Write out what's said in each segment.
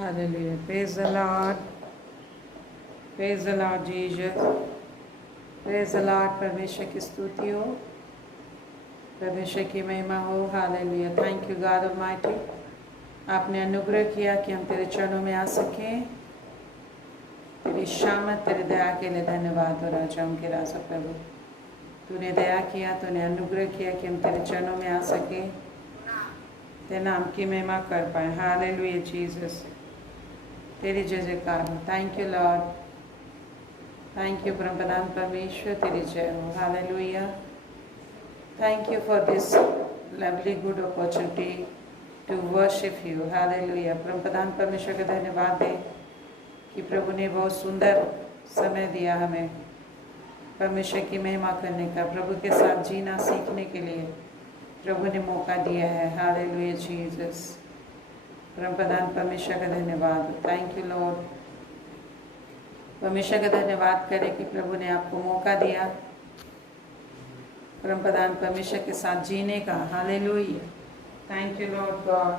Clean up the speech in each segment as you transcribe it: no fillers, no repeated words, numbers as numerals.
Hallelujah. Praise the Lord. Praise the Lord Jesus. Praise the Lord. परमेश्वर की स्तुति हो, परमेश्वर की महिमा हो। Hallelujah. Thank you God Almighty. आपने अनुग्रह किया कि हम तेरे चरणों में आ सकें। तेरी शामत, तेरे दया के लिए धन्यवाद हो राजाओं के राजा प्रभु। तूने दया किया, तूने अनुग्रह किया कि हम तेरे चरणों में आ सके, तेरे नाम की महिमा कर पाए। हालेलुया जीसस, तेरी जय जयकार हो। Thank you Lord, thank you परमप्रधान परमेश्वर, तेरी जय हो। Hallelujah. Thank you for this lovely good opportunity to worship you. Hallelujah. परमप्रधान परमेश्वर का धन्यवाद दें कि प्रभु ने बहुत सुंदर समय दिया हमें परमेश्वर की महिमा करने का, प्रभु के साथ जीना सीखने के लिए प्रभु ने मौका दिया है। हालेलुया जीसस, परमप्रधान परमेश्वर का धन्यवाद। Thank you Lord. परमेश्वर का धन्यवाद करें कि प्रभु ने आपको मौका दिया परमप्रधान परमेश्वर के साथ जीने का। Hallelujah. Thank you Lord God,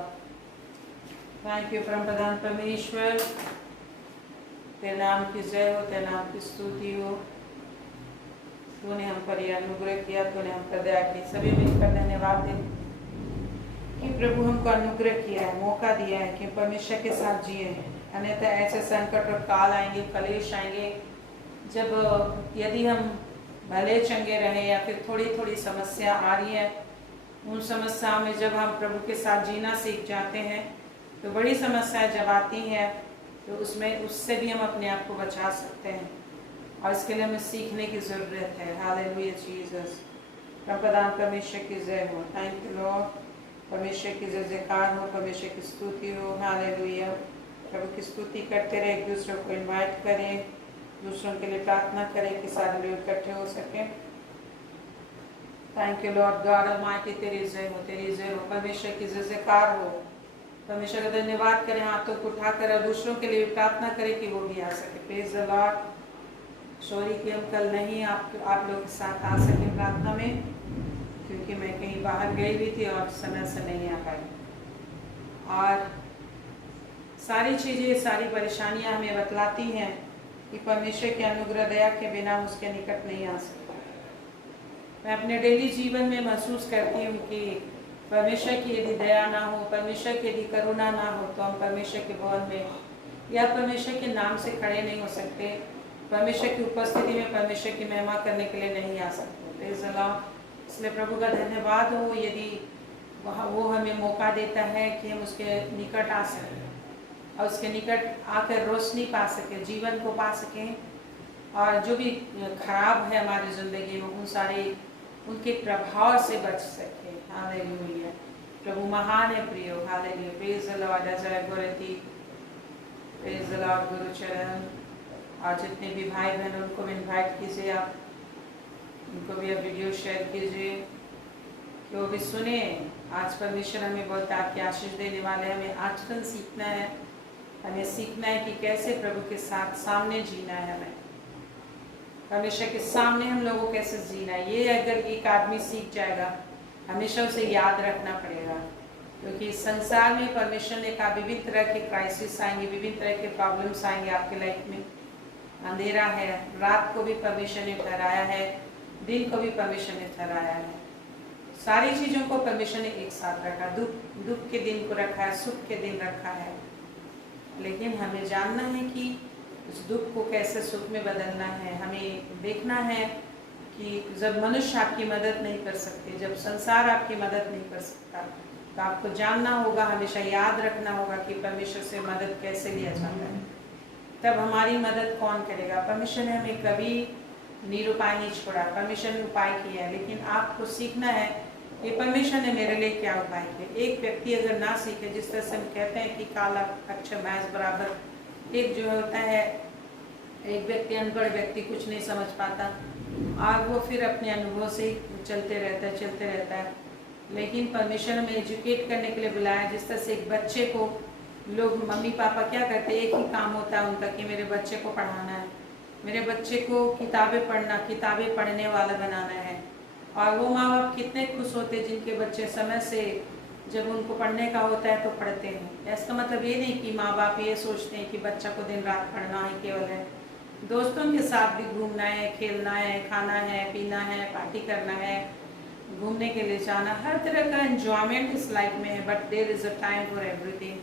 thank you परमप्रधान परमेश्वर। तेरे नाम की जय हो, तेरे नाम की स्तुति हो। तूने हम पर यह अनुग्रह किया, तूने हम पर दया की। सभी मिलकर धन्यवाद दें कि प्रभु हमको अनुग्रह किया है, मौका दिया है कि परमेश्वर के साथ जिए। अन्यथा ऐसे संकट और काल आएंगे, कलेश आएंगे, जब यदि हम भले चंगे रहें या फिर थोड़ी थोड़ी समस्या आ रही है, उन समस्याओं में जब हम प्रभु के साथ जीना सीख जाते हैं तो बड़ी समस्याएं जब आती हैं तो उससे भी हम अपने आप को बचा सकते हैं, और इसके लिए हमें सीखने की ज़रूरत है। हालेलुया जीसस, परमप्रधान परमेश्वर की जय हो। Thank you Lord. परमेश्वर की जय जयकार हो, परमेश्वर की स्तुति हो। हालेलुया। प्रभु की स्तुति करते रहे, एक दूसरे को इनवाइट करें, दूसरों के लिए प्रार्थना करें कि सारे लोग इकट्ठे हो सकें। Thank you Lord God almighty, तेरी जय हो, तेरी जय हो। परमेश्वर की जय जयकार हो। परमेश्वर का धन्यवाद करें, हाथों को उठाकर, और दूसरों के लिए प्रार्थना करें कि वो भी आ सके। Praise the Lord. सॉरी कि हम कल नहीं आप लोग के साथ आ सके प्रार्थना में, क्योंकि मैं कहीं बाहर गई हुई थी और समय से नहीं आ पाई। और सारी चीज़ें, सारी परेशानियां हमें बतलाती हैं कि परमेश्वर के अनुग्रह दया के बिना उसके निकट नहीं आ सकता। मैं अपने डेली जीवन में महसूस करती हूँ कि परमेश्वर की यदि दया ना हो, परमेश्वर की यदि करुणा ना हो, तो हम परमेश्वर के भवन में या परमेश्वर के नाम से खड़े नहीं हो सकते, परमेश्वर की उपस्थिति में परमेश्वर की महिमा करने के लिए नहीं आ सकते। Praise the Lord. इसलिए प्रभु का धन्यवाद हो यदि वो हमें मौका देता है कि हम उसके निकट आ सकें और उसके निकट आकर रोशनी पा सकें, जीवन को पा सकें, और जो भी खराब है हमारी ज़िंदगी में उन सारे उनके प्रभाव से बच सके। हालेलुया। प्रभु महान है प्रियो। Hallelujah. Praise the Lord. As I गोरती, प्रेज द लॉर्ड। गुरुचरण और जितने भी भाई बहन उनको भी इनवाइट कीजिए, आप उनको भी आप वीडियो शेयर कीजिए कि वो भी सुने। आज परमेश्वर हमें बहुत आपकी आशीष देने वाले हैं। हमें आजकल सीखना है, हमें सीखना है कि कैसे प्रभु के साथ सामने जीना है। हमें परमेश्वर के सामने हम लोगों को कैसे जीना है, ये अगर एक आदमी सीख जाएगा, हमेशा उसे याद रखना पड़ेगा। क्योंकि इस संसार में परमेश्वर ने कहा विभिन्न तरह के क्राइसिस आएंगे, विभिन्न तरह के प्रॉब्लम्स आएंगे आपके लाइफ में। अंधेरा है, रात को भी परमेश्वर ने ठहराया है, दिन को भी परमेश्वर ने ठहराया है। सारी चीज़ों को परमेश्वर ने एक साथ रखा। दुख के दिन को रखा है, सुख के दिन रखा है। लेकिन हमें जानना है कि उस दुख को कैसे सुख में बदलना है। हमें देखना है कि जब मनुष्य आपकी मदद नहीं कर सकते, जब संसार आपकी मदद नहीं कर सकता, तो आपको जानना होगा, हमेशा याद रखना होगा कि परमेश्वर से मदद कैसे लिया जाता है। तब हमारी मदद कौन करेगा? परमेश्वर ने हमें कभी निरुपाय नहीं छोड़ा, परमेश्वर ने उपाय किया है। लेकिन आपको सीखना है कि परमेश्वर ने मेरे लिए क्या उपाय किया। एक व्यक्ति अगर ना सीखे, जिस तरह से हम कहते हैं कि काला अक्षर भैंस बराबर, एक जो होता है, एक व्यक्ति अनपढ़ व्यक्ति कुछ नहीं समझ पाता और वो फिर अपने अनुभव से चलते रहता है। लेकिन परमेश्वर हमें एजुकेट करने के लिए बुलाया। जिस तरह से एक बच्चे को लोग, मम्मी पापा क्या करते हैं, एक ही काम होता है उनका कि मेरे बच्चे को पढ़ाना है, मेरे बच्चे को किताबें पढ़ने वाला बनाना है। और वो माँ बाप कितने खुश होते जिनके बच्चे समय से जब उनको पढ़ने का होता है तो पढ़ते हैं। इसका मतलब ये नहीं कि माँ बाप ये सोचते हैं कि बच्चा को दिन रात पढ़ना ही केवल है। दोस्तों के साथ भी घूमना है, खेलना है, खाना है, पीना है, पार्टी करना है, घूमने के लिए जाना, हर तरह का एंजॉयमेंट इस लाइफ में है। But there is a time for everything.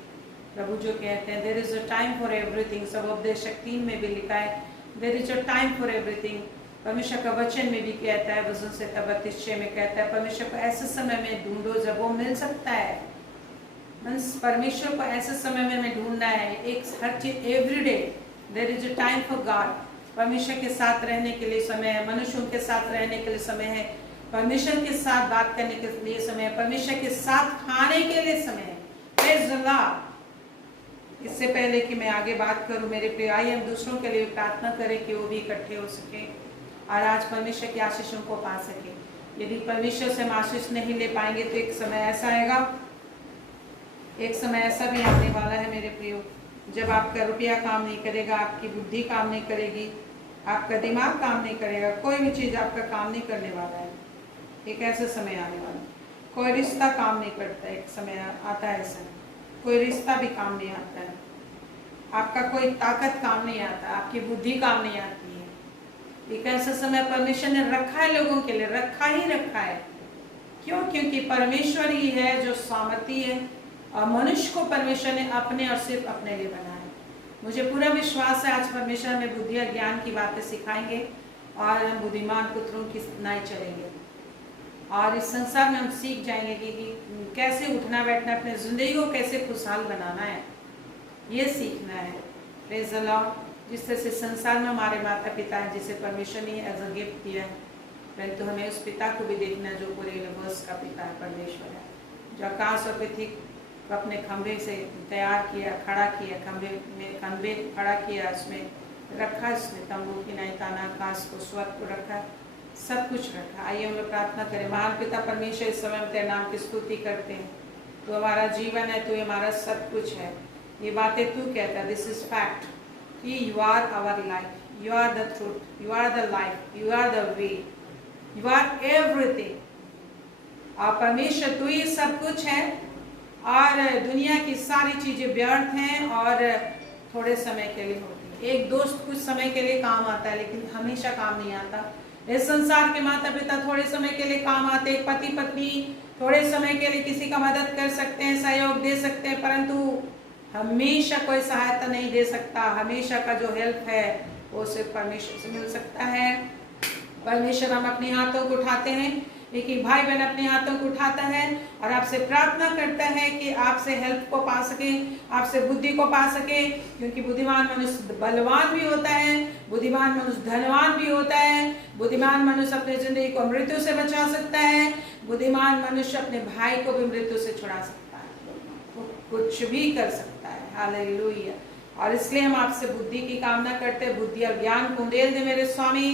प्रभु जो कहते हैं there is a time for everything, सब उपदेश 3 में भी लिखा है there is a time for everything. परमेश्वर का वचन में भी कहता है, वचन से 32 में कहता है परमेश्वर को ऐसे समय में ढूंढो जब वो मिल सकता है। परमेश्वर को ऐसे समय में ढूंढना है, एक हर चीज everyday there is a time for God. परमेश्वर के साथ रहने के लिए समय है, मनुष्यों के साथ रहने के लिए समय है, परमेश्वर के साथ बात करने के लिए समय है, परमेश्वर के साथ खाने के लिए समय है। Praise the Lord. इससे पहले कि मैं आगे बात करूं मेरे प्रिय, आइए हम दूसरों के लिए प्रार्थना करें कि वो भी इकट्ठे हो सके और आज परमेश्वर की आशीषों को पा सके। यदि परमेश्वर से हम आशीष नहीं ले पाएंगे तो एक समय ऐसा आएगा, एक समय ऐसा भी आने वाला है मेरे प्रियो, जब आपका रुपया काम नहीं करेगा, आपकी बुद्धि काम नहीं करेगी, आपका दिमाग काम नहीं करेगा, कोई भी चीज़ आपका काम नहीं करने वाला है। एक ऐसा समय आने वाला है, कोई रिश्ता काम नहीं करता, एक समय आता है ऐसा, कोई रिश्ता भी काम नहीं आता है, आपका कोई ताकत काम नहीं आता, आपकी बुद्धि काम नहीं आती है। एक ऐसा समय परमेश्वर ने रखा है लोगों के लिए, रखा ही रखा है। क्यों? क्योंकि परमेश्वर ही है जो सामर्थी है और मनुष्य को परमेश्वर ने अपने और सिर्फ अपने लिए बनाया। मुझे पूरा विश्वास है आज परमेश्वर हमें बुद्धि और ज्ञान की बातें सिखाएंगे और हम बुद्धिमान पुत्रों की नाई चलेंगे और इस संसार में हम सीख जाएंगे कि कैसे उठना बैठना, अपने जिंदगी को कैसे खुशहाल बनाना है, ये सीखना है। Praise the Lord. जिस तरह से संसार में हमारे माता पिता हैं जिसे परमेश्वर ने एज अ गिफ्ट दिया है, परंतु हमें उस पिता को भी देखना जो पूरे यूनिवर्स का पिता है, परमेश्वर है, जो आकाश और पृथ्वी को अपने खंभे से तैयार किया, खड़ा किया, खंभे खड़ा किया, उसमें रखा, उसने तंबू की नहीं ताना, आकाश को, स्वर्ग को रखा, सब कुछ रखा। आइए हम लोग प्रार्थना करें। महान पिता परमेश्वर, इस समय हम तेरे नाम की स्तुति करते हैं। तो हमारा जीवन है, तो हमारा सब कुछ है, ये बातें तू कहता है, दिस इज फैक्ट कि you are our life, you are the truth, you are the life, you are the way, you are everything. और परमेश्वर तू ही सब कुछ है और दुनिया की सारी चीजें व्यर्थ हैं और थोड़े समय के लिए होती है। एक दोस्त कुछ समय के लिए काम आता है लेकिन हमेशा काम नहीं आता। इस संसार के माता पिता थोड़े समय के लिए काम आते, एक पति पत्नी थोड़े समय के लिए किसी का मदद कर सकते हैं, सहयोग दे सकते हैं, परंतु हमेशा कोई सहायता नहीं दे सकता। हमेशा का जो हेल्प है वो सिर्फ परमेश्वर से मिल सकता है। परमेश्वर, हम अपने हाथों को उठाते हैं, एक ही भाई बहन अपने हाथों को उठाता है और आपसे प्रार्थना करता है कि आपसे हेल्प को पा सके, आपसे बुद्धि को पा सके, क्योंकि बुद्धिमान मनुष्य बलवान भी होता है, बुद्धिमान मनुष्य धनवान भी होता है, बुद्धिमान मनुष्य अपने जिंदगी को मृत्यु से बचा सकता है, बुद्धिमान मनुष्य अपने भाई को भी मृत्यु से छुड़ा सकता है, वो कुछ भी कर सकता है। हालेलुया। और इसलिए हम आपसे बुद्धि की कामना करते हैं। बुद्धि और ज्ञान कुंडेल दे मेरे स्वामी,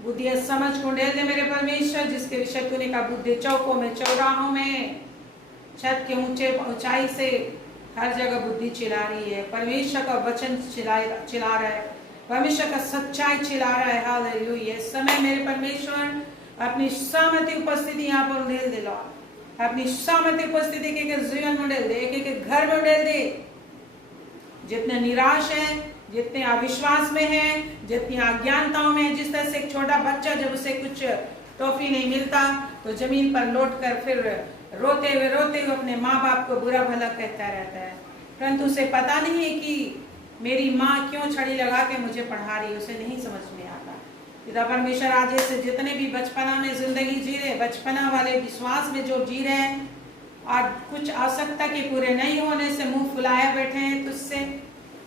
बुद्धि और समझ कुंडेल दे मेरे परमेश्वर, जिसके विषय तूने कहा बुद्धि चौकों में, चौराहों में, छत के ऊंचाई से हर जगह बुद्धि चिल्ला रही है। परमेश्वर का वचन चिल्ला रहा है, परमेश्वर का सच्चाई चिल्ला रहा है। हालेलुया। इस समय मेरे परमेश्वर अपनी सामर्थ्य उपस्थिति यहाँ पर उंडेल दे, लॉर्ड अपनी सामर्थ्य उपस्थिति के जीवन में उंडेल दे, एक घर में उंडेल दे। जितने निराश हैं, जितने अविश्वास में हैं, जितनी अज्ञानताओं में है, जिस तरह से एक छोटा बच्चा जब उसे कुछ टॉफी नहीं मिलता तो जमीन पर लौट कर फिर रोते हुए अपने माँ बाप को बुरा भला कहता रहता है, परंतु उसे पता नहीं है कि मेरी माँ क्यों छड़ी लगा के मुझे पढ़ा रही, उसे नहीं समझ में आता। पिता परमेश्वर आज से जितने भी बचपना में जिंदगी जी रहे, बचपना वाले विश्वास में जो जी रहे हैं और कुछ आवश्यकता के पूरे नहीं होने से मुंह फुलाए बैठे हैं,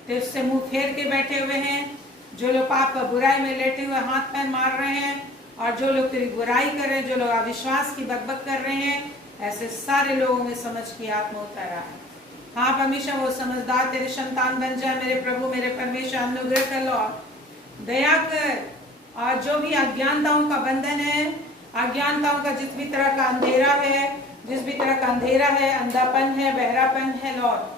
तुझसे मुंह फेर के बैठे हुए हैं, जो लोग पाप का बुराई में लेटे हुए हाथ पैर मार रहे हैं और जो लोग तेरी बुराई कर रहे हैं, जो लोग अविश्वास की बकबक कर रहे हैं, ऐसे सारे लोगों में समझ की आत्मा उतर रहा है। हाँ परमेश्वर, वो समझदार तेरे संतान बन जाए मेरे प्रभु, मेरे परमेश्वर, अनुग्रह कर लो, दया कर। और जो भी अज्ञानताओं का बंधन है, अज्ञानताओं का जिस भी तरह का अंधेरा है, जिस भी तरह का अंधेरा है, अंधापन है, बहरापन है, लॉर्ड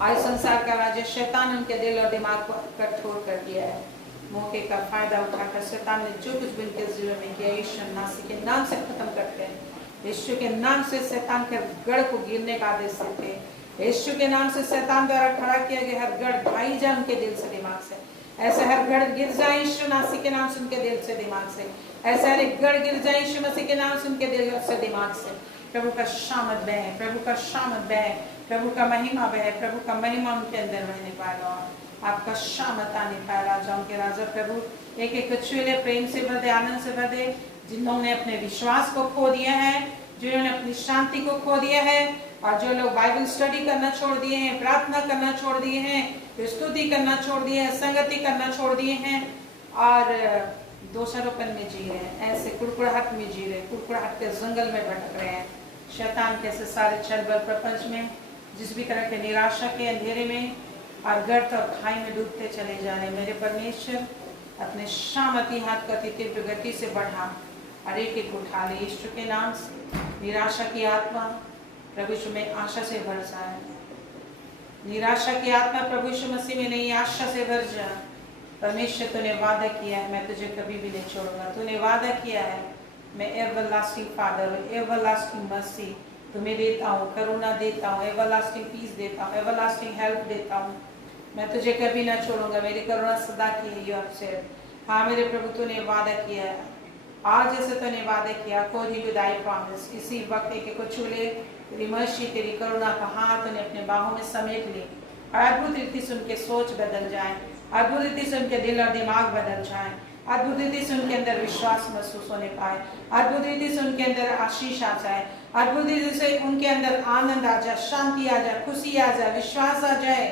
आज संसार का राजा शैतान उनके दिल और दिमाग को कठोर कर दिया है। मौके का फायदा उठाकर शैतान ने जो कुछ भी उनके जीवन में किया, यीशु मसीह के नाम से खत्म करते हैं। यीशु के नाम से शैतान के गढ़ को गिरने का आदेश देते हैं। यीशु के नाम से शैतान द्वारा खड़ा किया गया हर गढ़ ढाई जाए उनके दिल से दिमाग से। ऐसे हर गढ़ गिर जाए यीशु मसीह के नाम से उनके दिल से दिमाग से। ऐसे हर एक गढ़ गिर जाए यीशु मसीह के नाम से उनके दिल से दिमाग से। प्रभु का शामत बहे, प्रभु का शामत बहे, प्रभु का महिमा बहे, प्रभु का महिमा उनके अंदर रहने पाएगा। आपका शामत आने पाए राजाओं के राजा प्रभु। एक एक को छू ले, प्रेम से भर दे, आनंद से भर दे। जिन्होंने अपने विश्वास को खो दिया है, जिन्होंने अपनी शांति को खो दिया है, और जो लोग बाइबल स्टडी करना छोड़ दिए हैं, प्रार्थना करना छोड़ दिए हैं, स्तुति करना छोड़ दिए हैं, संगति करना छोड़ दिए हैं और दोषारोपण में जी रहे हैं, ऐसे कुड़कुड़ाहट में जी रहे, कुड़कुड़ाहट के जंगल में भटक रहे हैं। शैतान कैसे सारे छल बल प्रपंच में, जिस भी तरह के निराशा के अंधेरे में और गर्त और खाई में डूबते चले जा रहे। मेरे परमेश्वर अपने शामती हाथ का तीव्र गति से बढ़ा और एक एक उठा ले यीशु के नाम से। निराशा की आत्मा प्रभु यीशु में आशा से भर जाए। निराशा की आत्मा प्रभु यीशु मसीह में नहीं, आशा से भर जा। परमेश्वर तूने वादा किया है, मैं तुझे कभी भी नहीं छोड़ूंगा। तूने वादा किया है, मैं एवरलास्टिंग फादर, एवरलास्टिंग मर्सी तुम्हें देता हूँ, करुणा देता हूँ, एवरलास्टिंग पीस देता हूँ, एवरलास्टिंग हेल्प देता हूँ। मैं तुझे कभी ना छोड़ूंगा, मेरी करुणा सदा की है। यू हैव सेड, हाँ मेरे प्रभु तूने वादा किया है। आज जैसे तूने वादा किया, अकॉर्डिंग टू दाई प्रॉमिस, इसी वक्त एक को छू ले। तेरी मर्सी, तेरी करुणा का हाथ तूने अपने बाहों में समेट ले। अद्भुत रीति से उनके सोच बदल जाए, अद्भुत रीति से उनके दिल और दिमाग बदल जाए, अद्भुत रीति से उनके अंदर विश्वास महसूस होने पाए, अद्भुत रीति से उनके अंदर आशीष आ जाए, अद्भुत रीति से उनके अंदर आनंद आ जाए, शांति आ जाए, खुशी आ जाए, विश्वास आ जाए।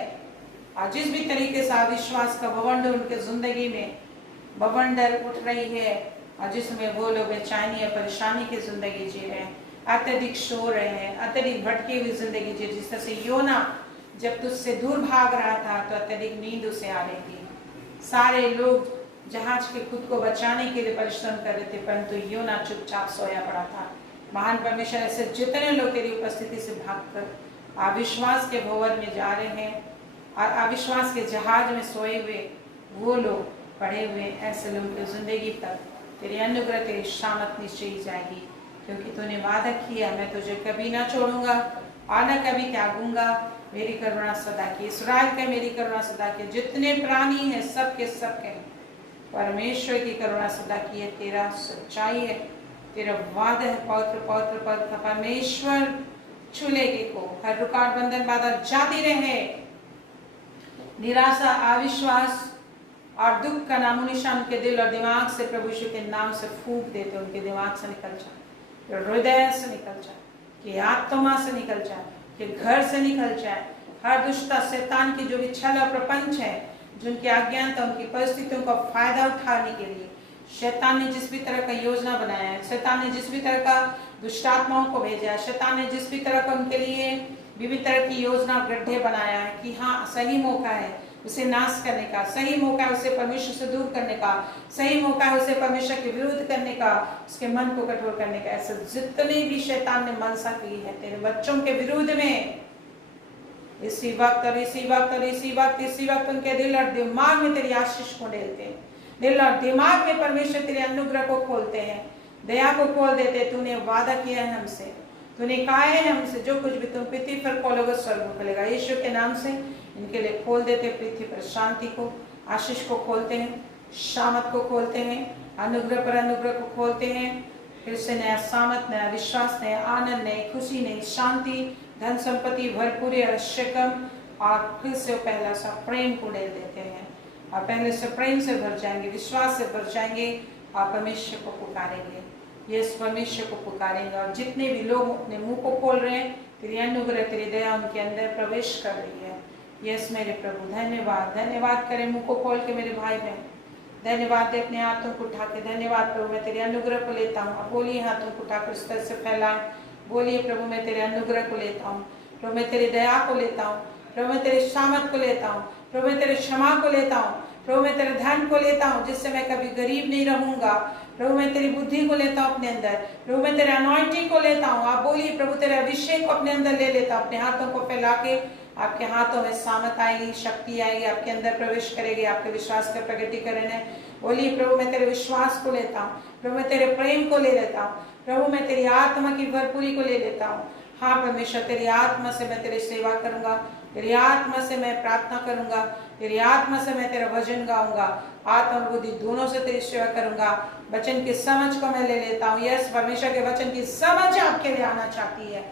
और जिस भी तरीके से अविश्वास का बवंडर उनके जिंदगी में बवंडर उठ रही है और जिसमें वो लोग बेचैनी या परेशानी की जिंदगी जी रहे हैं, अत्यधिक सो रहे हैं, अत्यधिक भटकी हुई जिंदगी जी, जिस तरह से योना जब तुझसे दूर भाग रहा था तो अत्यधिक नींद उसे आ रही थी। सारे लोग जहाज के खुद को बचाने के लिए परिश्रम कर रहे थे, परंतु योना चुपचाप सोया पड़ा था। महान परमेश्वर, ऐसे जितने लोग तेरी उपस्थिति से भागकर अविश्वास के भंवर में जा रहे हैं और अविश्वास के जहाज में सोए हुए वो लोग पड़े हुए, ऐसे लोगों की जिंदगी तक तेरे अनुग्रह, तेरी शामत निश्चय जाएगी, क्योंकि तूने वादा किया, मैं तुझे कभी ना छोड़ूंगा और न कभी त्यागूंगा। मेरी करुणा सदा की, इस्राएल का मेरी करुणा सदा की, जितने प्राणी हैं सबके सबके परमेश्वर की करुणा सदा की है। तेरा सच्चाई है, तेरा वादा है, पवित्र पवित्र पवित्र परमेश्वर छूलेगे को हर रुकावट बंधन बाधा जाती रहे। निराशा, अविश्वास और दुख का नामो निशान के दिल और दिमाग से प्रभु यीशु के नाम से फूंक देते, उनके दिमाग से निकल जाए, हृदय से निकल जाए, कि आत्मा से निकल जाए, कि घर से निकल जाए। हर दुष्टता, शैतान की जो भी छल और प्रपंच है, जिनकी अज्ञानता, उनकी परिस्थितियों का फायदा उठाने के लिए शैतान ने जिस भी तरह का योजना बनाया है, शैतान ने जिस भी तरह का दुष्टात्माओं को भेजा है, शैतान ने जिस भी तरह का उनके लिए विभिन्न तरह की योजना गड्ढे बनाया है कि हाँ सही मौका है उसे नाश करने का, सही मौका है उसे परमेश्वर से दूर करने का, सही मौका है उसे परमेश्वर के विरुद्ध करने का, उसके मन को कठोर करने का। ऐसे जितने भी शैतान ने मनसा की है तेरे बच्चों के विरुद्ध में, इसी वक्त और इसी वक्त और इसी वक्त इसी वक्त उनके दिल और दिमाग में तेरी आशीष को डालते हैं, दिल और दिमाग में परमेश्वर तेरे अनुग्रह को खोलते हैं, दया को खोल देते। तूने वादा किया है हमसे, तूने कहा है हमसे, जो कुछ भी तुम पृथ्वी पर खोलोगे स्वर्ग में खुलेगा। यीशु के नाम से इनके लिए खोल देते, पृथ्वी पर शांति को, आशीष को खोलते हैं, शामत को खोलते हैं, अनुग्रह पर अनुग्रह को खोलते हैं। फिर से नया सामत, नया विश्वास, नया आनंद, नई खुशी, नई शांति, धन संपत्ति भरपूरी और शकम, और फिर से पहला सा प्रेम को डाल देते हैं और पहले से प्रेम से भर जाएंगे, विश्वास से भर जाएंगे और परमेश्वर को पुकारेंगे। यस, परमेश्वर को पुकारेंगे। और जितने भी लोग अपने मुंह को खोल रहे हैं, तेरी अनुग्रह, तेरी दया उनके अंदर प्रवेश कर रही है। यस मेरे प्रभु, धन्यवाद, धन्यवाद करें मुंह को खोल के मेरे भाई बहन, धन्यवाद दे अपने हाथों को उठा के। धन्यवाद प्रभु, मैं तेरे अनुग्रह को लेता हूँ। अब बोलिए हाथों को उठाकर इस तरह से फैलाएं, बोलिए प्रभु मैं तेरे अनुग्रह को लेता हूँ, प्रभु मैं तेरी दया को लेता हूँ, प्रभु मैं तेरे शामत को लेता हूँ, प्रभु मैं तेरे क्षमा को लेता हूँ, प्रभु मैं तेरे धन को लेता हूँ जिससे मैं कभी गरीब नहीं रहूंगा। प्रभु मैं तेरी बुद्धि को लेता हूँ अपने अंदर, प्रभु मैं तेरे अनॉइंटिंग को लेता हूँ। आप बोलिए प्रभु तेरे अभिषेक को अपने अंदर ले लेता हूँ। अपने हाथों को फैला के आपके हाथों में सामत आएगी, शक्ति आएगी, आपके अंदर प्रवेश करेगी, आपके विश्वास का प्रगटीकरण है। बोलिए प्रभु मैं तेरे विश्वास को लेता हूँ, प्रभु मैं तेरे प्रेम को ले लेता हूँ, प्रभु मैं तेरी आत्मा की भरपूरी को ले लेता हूँ। हाँ परमेश्वर, तेरी आत्मा से मैं तेरी सेवा करूंगा, तेरी आत्मा से मैं प्रार्थना करूंगा, तेरी आत्मा से मैं तेरा वचन गाऊंगा, आत्मा और बुद्धि दोनों से तेरी सेवा करूंगा। वचन की समझ को मैं ले लेता हूँ। यस परमेश्वर के वचन की समझ आपके लिए आना चाहती है।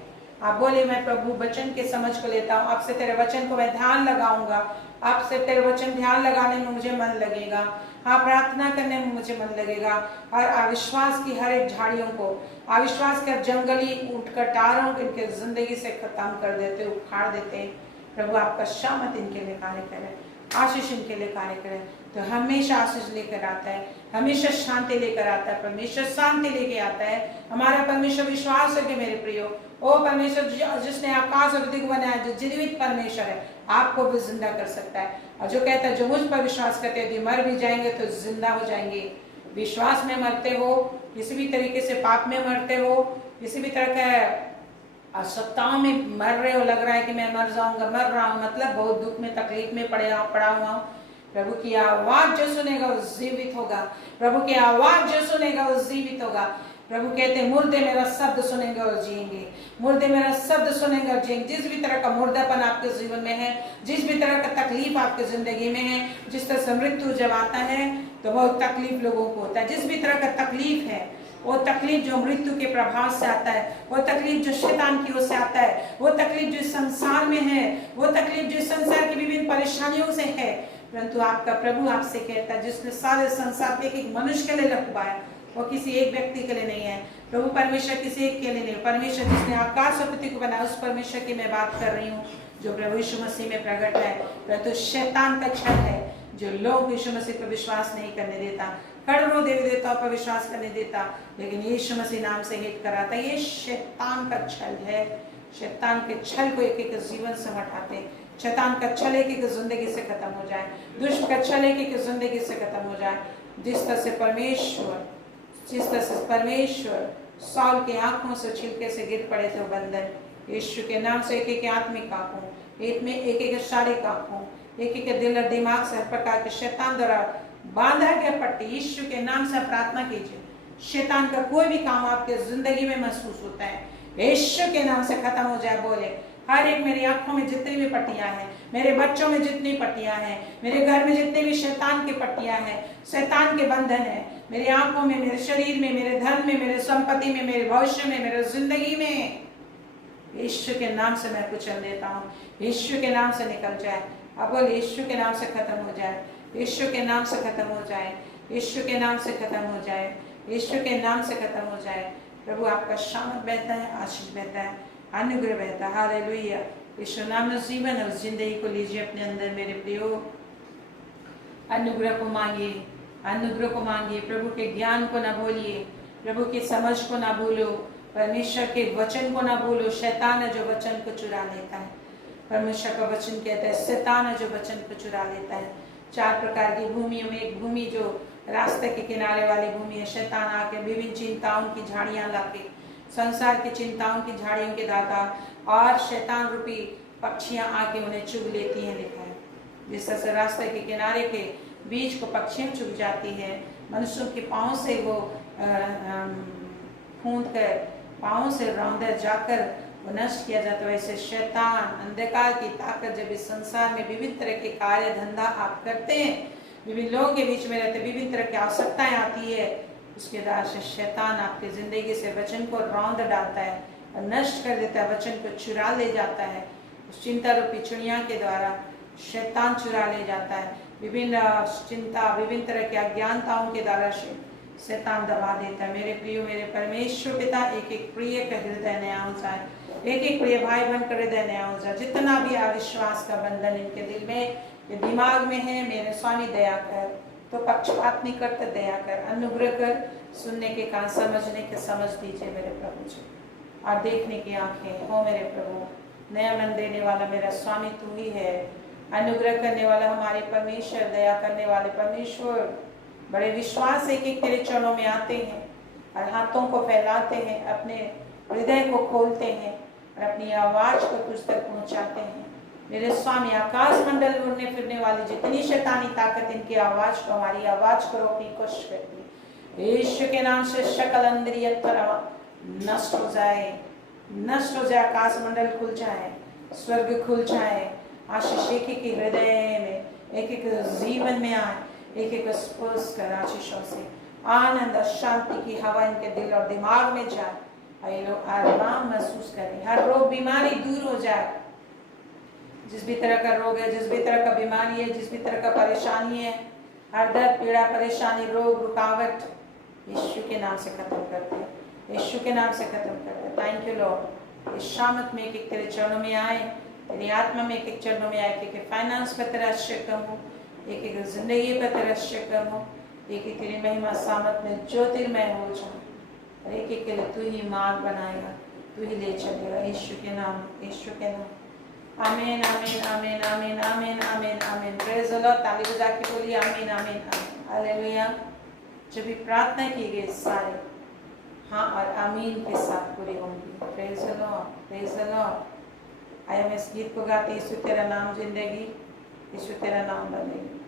आप बोले मैं प्रभु वचन के समझ को लेता हूँ, आपसे तेरे वचन को मैं ध्यान लगाऊंगा, आपसे तेरे वचन ध्यान लगाने में मुझे मन लगेगा, हाँ प्रार्थना करने में मुझे मन लगेगा। और अविश्वास की हर एक झाड़ियों को, अविश्वास के जंगली उठकटारों को इनके जिंदगी से खत्म कर देते, उखाड़ देते हैं। प्रभु आपका शामत इनके लिए कार्य करे, आशीष इनके लिए कार्य करे। तो हमेशा आशीष लेकर आता है, हमेशा शांति लेकर आता है। परमेश्वर शांति लेके आता है। हमारा परमेश्वर विश्वास है कि मेरे प्रियो, ओ परमेश्वर जिसने आकाश और पृथ्वी को बनाया, जो जीवित परमेश्वर है, आपको भी जिंदा कर सकता है। और जो कहता है जो मुझ पर विश्वास करते हैं, यदि मर भी जाएंगे तो जिंदा हो जाएंगे। विश्वास में मरते हो, किसी भी तरीके से पाप में मरते हो, किसी भी तरह का सत्ताओं में मर रहे हो, लग रहा है कि मैं मर जाऊंगा, मर रहा हूँ, मतलब बहुत दुख में तकलीफ में पड़ा हुआ हूँ, प्रभु की आवाज जो सुनेगा वो जीवित होगा। प्रभु की आवाज जो सुनेगा वो जीवित होगा। प्रभु कहते हैं मुर्दे मेरा शब्द सुनेंगे और जिएंगे, मुर्दे मेरा शब्द सुनेंगे और जिएंगे। जिस भी तरह का मुर्दापन आपके जीवन में है, जिस भी तरह का तकलीफ आपके जिंदगी में है, जिस तरह से मृत्यु जब आता है तो बहुत तकलीफ लोगों को होता है। जिस भी तरह का तकलीफ है, वो तकलीफ जो मृत्यु के प्रभाव से आता है, वो तकलीफ जो शैतान की ओर से आता है, वो तकलीफ जो संसार में है, वो तकलीफ जो संसार की विभिन्न परेशानियों से है, परंतु आपका प्रभु आपसे कहता है जिसने सारे संसार के एक मनुष्य के लिए रखा है, वो किसी एक व्यक्ति के लिए नहीं है। प्रभु परमेश्वर किसी एक के लिए नहीं, परमेश्वर जिसने आकाश और पृथ्वी को बनाया उस परमेश्वर की मैं बात कर रही हूँ, जो प्रभु यीशु मसीह में प्रकट है। परंतु शैतान का छल है जो लोग यीशु मसीह पर विश्वास नहीं करने देता, करोड़ों देवी देवताओं पर विश्वास करने देता, लेकिन यीशु मसीह नाम से हित कराता। ये शैतान का छल है। शैतान के छल को एक एक जीवन से हटाते, शैतान का छल एक एक जिंदगी से खत्म हो जाए, दुष्ट का छल एक एक जिंदगी से खत्म हो जाए। जिस तरह से परमेश्वर साल की आंखों से छिलके से गिर पड़े थे बंधन, यीशु के नाम से एक एक आत्मिक आंखों, एक एक शारीरिक आंखों, एक एक दिल और दिमाग से हर प्रकार के शैतान द्वारा बांधा गया पट्टी, यीशु के नाम से प्रार्थना कीजिए। शैतान का कोई भी काम आपके जिंदगी में महसूस होता है, यीशु के नाम से खत्म हो जाए। बोले हर एक, मेरी आंखों में जितनी भी पट्टियां हैं, मेरे बच्चों में जितनी पट्टियां हैं, मेरे घर में जितनी भी शैतान की पट्टियां हैं, शैतान के बंधन है, मेरी आंखों में, मेरे शरीर में, मेरे धन में, मेरे संपत्ति में, मेरे भविष्य में, मेरे जिंदगी में, यीशु के नाम से मैं कुचल देता हूँ। यीशु के नाम से निकल जाए। अब बोले यीशु के नाम से खत्म हो जाए, यीशु के नाम से खत्म हो जाए, यीशु के नाम से खत्म हो जाए, यीशु के नाम से खत्म हो जाए। प्रभु आपका शामत बहता है, आशीष बहता है, अनुग्रह बहता है। हालेलुया। यीशु नाम में जीवन और जिंदगी को लीजिए अपने अंदर मेरे प्रियो। अनुग्रह को मांगिए, अनुग्रह को मांगिए, प्रभु के ज्ञान को ना भूलिए, प्रभु की समझ को ना भूलो, परमेश्वर के वचन को ना भूलो। शैतान है जो वचन को चुरा लेता है, परमेश्वर का वचन कहता है शैतान है जो वचन को चुरा लेता है। 4 प्रकार की भूमियों में एक भूमि जो रास्ते के किनारे वाली भूमि है। शैतान आके विभिन्न चिंताओं की झाड़ियां लाके, संसार की चिंताओं की झाड़ियों के दाता और शैतान रूपी पक्षियां आके उन्हें चुग लेती हैं, लिखा है। जिस तरह से रास्ते के किनारे के बीज को पक्षियां चुग जाती है, मनुष्यों के पाँव से वो खूंद कर पाँव से रौंदे जाकर वो नष्ट किया जाता है। वैसे शैतान अंधकार की ताकत जब इस संसार में विभिन्न तरह के कार्य धंधा आप करते हैं, विभिन्न लोगों के बीच में रहते, विभिन्न तरह की आवश्यकताएं आती है, उसके द्वारा से शैतान आपकी जिंदगी से वचन को रौंद डालता है और नष्ट कर देता है, वचन को चुरा ले जाता है। उस चिंता रूपी चिड़िया के द्वारा शैतान चुरा ले जाता है। विभिन्न चिंता, विभिन्न तरह की अज्ञानताओं के द्वारा शैतान दबा देता है। मेरे प्रियो, मेरे परमेश्वर पिता, एक एक प्रिय का हृदय नया हो जाए, एक एक प्रिय भाई बहन का हृदय नया हो जाए। जितना भी अविश्वास का बंधन इनके दिल में, ये दिमाग में है, मेरे स्वामी दया कर, तो पक्षपात नहीं करते, दया कर, अनुग्रह कर, सुनने के कान, समझने के समझ दीजिए मेरे प्रभु जी, और देखने की आंखें हो मेरे प्रभु। नया मन देने वाला मेरा स्वामी तू ही है, अनुग्रह करने वाला हमारे परमेश्वर, दया करने वाले परमेश्वर। बड़े विश्वास एक एक तेरे चरणों में आते हैं और हाथों को फैलाते हैं, अपने हृदय को खोलते हैं और अपनी आवाज को तुझ तक पहुंचाते हैं। मेरे स्वामी, आकाश मंडल उड़ने फिरने वाली जितनी शैतानी ताकत इनकी आवाज को, हमारी आवाज को रोकने की कोशिश करती है, यीशु के नाम से शकल अंदरियत नष्ट हो जाए, नष्ट हो जाए। आकाश मंडल खुल जाए, स्वर्ग खुल जाए। आशीष एक एक हृदय में, एक एक जीवन में आए, एक एक स्पर्श कर आशीषों से आनंद और शांति की हवा इनके दिल और दिमाग में जाए। ये लोग आराम महसूस करें, हर रोग बीमारी दूर हो जाए। जिस भी तरह का रोग है, जिस भी तरह का बीमारी है, जिस भी तरह का परेशानी है, हर दर्द पीड़ा परेशानी रोग रुकावट यीशु के नाम से खत्म करते हैं, यीशु के नाम से खत्म करते हैं। Thank you Lord. इस शामत में एक एक तेरे चरणों में आए, तेरी आत्मा में एक एक चरणों में आए। एक एक फाइनेंस पर तेरा अभिषेक हो, एक एक जिंदगी पर तेरा अभिषेक हो, एक एक तेरी महिमा सामत में ज्योतिर्मय हो जाए। और एक एक के लिए तू ही मार्ग बनाएगा, तू ही ले चलेगा। यीशु के नाम, यीशु के नाम। आमीन आमीन आमीन आमीन आमीन आमीन आमीन। Praise the Lord. ताली बजा के बोलिए आमीन आमीन आमीन। हालेलुया। जब भी प्रार्थना की गई सारे हाँ और आमीन के साथ पूरी होंगी। Praise the Lord, praise the Lord. आया मैं इस गीत को गाती, यीशु तेरा नाम जिंदगी, यीशु तेरा नाम बनेगी।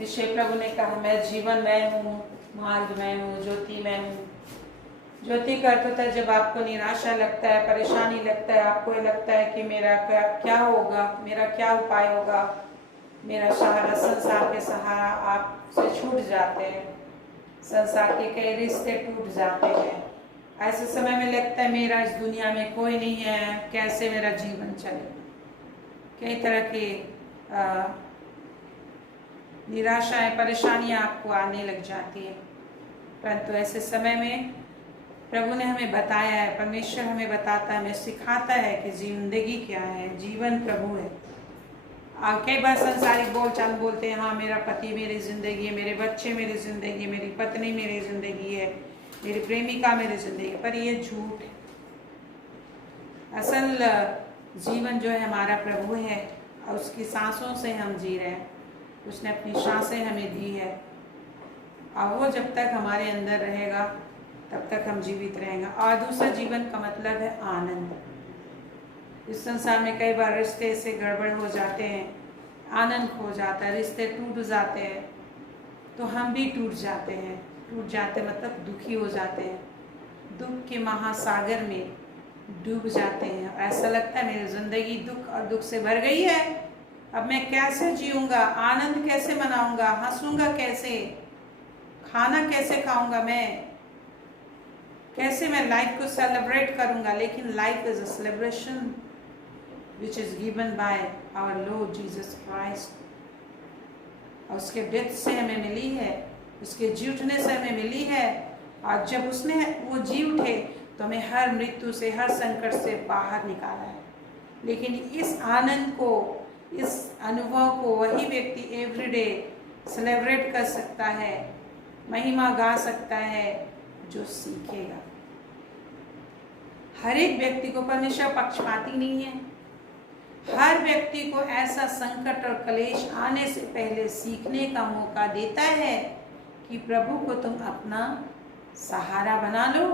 इसलिए प्रभु ने कहा मैं जीवन मैं हूँ, मार्ग मैं हूँ, ज्योति मैं हूँ। ज्योति का अर्थ होता है जब आपको निराशा लगता है, परेशानी लगता है, आपको ये लगता है कि मेरा क्या होगा, मेरा क्या उपाय होगा, मेरा सहारा संसार के सहारा आपसे छूट जाते हैं, संसार के कई रिश्ते टूट जाते हैं। ऐसे समय में लगता है मेरा इस दुनिया में कोई नहीं है, कैसे मेरा जीवन चलेगा। कई तरह की निराशाएं, परेशानियां आपको आने लग जाती है। परंतु ऐसे समय में प्रभु ने हमें बताया है, परमेश्वर हमें बताता है, हमें सिखाता है कि जिंदगी क्या है, जीवन प्रभु है। कई बार संसारिक बोलचाल बोलते हैं, हाँ मेरा पति मेरी जिंदगी है, मेरे बच्चे मेरी जिंदगी है, मेरी पत्नी मेरी जिंदगी है, मेरी प्रेमिका मेरी जिंदगी है, पर ये झूठ है। असल जीवन जो है हमारा प्रभु है और उसकी सांसों से हम जी रहे हैं। उसने अपनी सांसें हमें दी है और वो जब तक हमारे अंदर रहेगा तब तक हम जीवित रहेंगे। और दूसरा जीवन का मतलब है आनंद। इस संसार में कई बार रिश्ते ऐसे गड़बड़ हो जाते हैं, आनंद खो जाता है, रिश्ते टूट जाते हैं, तो हम भी टूट जाते हैं। टूट जाते मतलब दुखी हो जाते हैं, दुख के महासागर में डूब जाते हैं। ऐसा लगता है मेरी जिंदगी दुख और दुख से भर गई है, अब मैं कैसे जीऊँगा, आनंद कैसे मनाऊंगा, हंसूंगा कैसे, खाना कैसे खाऊंगा, मैं कैसे मैं लाइफ को सेलिब्रेट करूंगा। लेकिन life is a celebration which is given by our Lord Jesus Christ। और उसके डेथ से हमें मिली है, उसके जी उठने से हमें मिली है। और जब उसने वो जी उठे तो हमें हर मृत्यु से, हर संकट से बाहर निकाला है। लेकिन इस आनंद को, इस अनुभव को वही व्यक्ति एवरीडे सेलिब्रेट कर सकता है, महिमा गा सकता है जो सीखेगा। हर एक व्यक्ति को, परमेश्वर पक्षपाती नहीं है, हर व्यक्ति को ऐसा संकट और क्लेश आने से पहले सीखने का मौका देता है कि प्रभु को तुम अपना सहारा बना लो।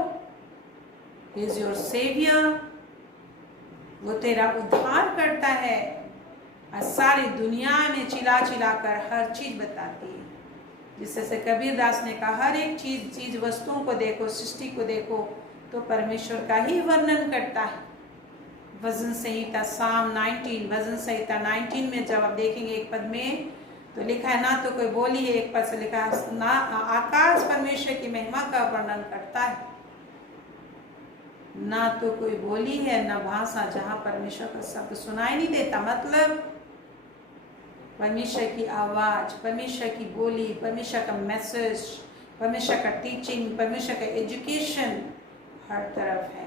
He is your savior, वो तेरा उद्धार करता है और सारी दुनिया में चिल्ला चिल्ला कर हर चीज बताती है। जिससे कबीर दास ने कहा, हर एक चीज वस्तुओं को देखो, सृष्टि को देखो तो परमेश्वर का ही वर्णन करता है। भजन संहिता साम 19, भजन संहिता 19 में जब आप देखेंगे एक पद में तो लिखा है, ना तो कोई बोली है, एक पद से लिखा है ना आकाश परमेश्वर की महिमा का वर्णन करता है, ना तो कोई बोली है ना भाषा जहाँ परमेश्वर का शब्द सुनाई नहीं देता। मतलब परमेश्वर की आवाज, परमेश्वर की बोली, परमेश्वर का मैसेज, परमेश्वर का टीचिंग, परमेश्वर का एजुकेशन हर तरफ है।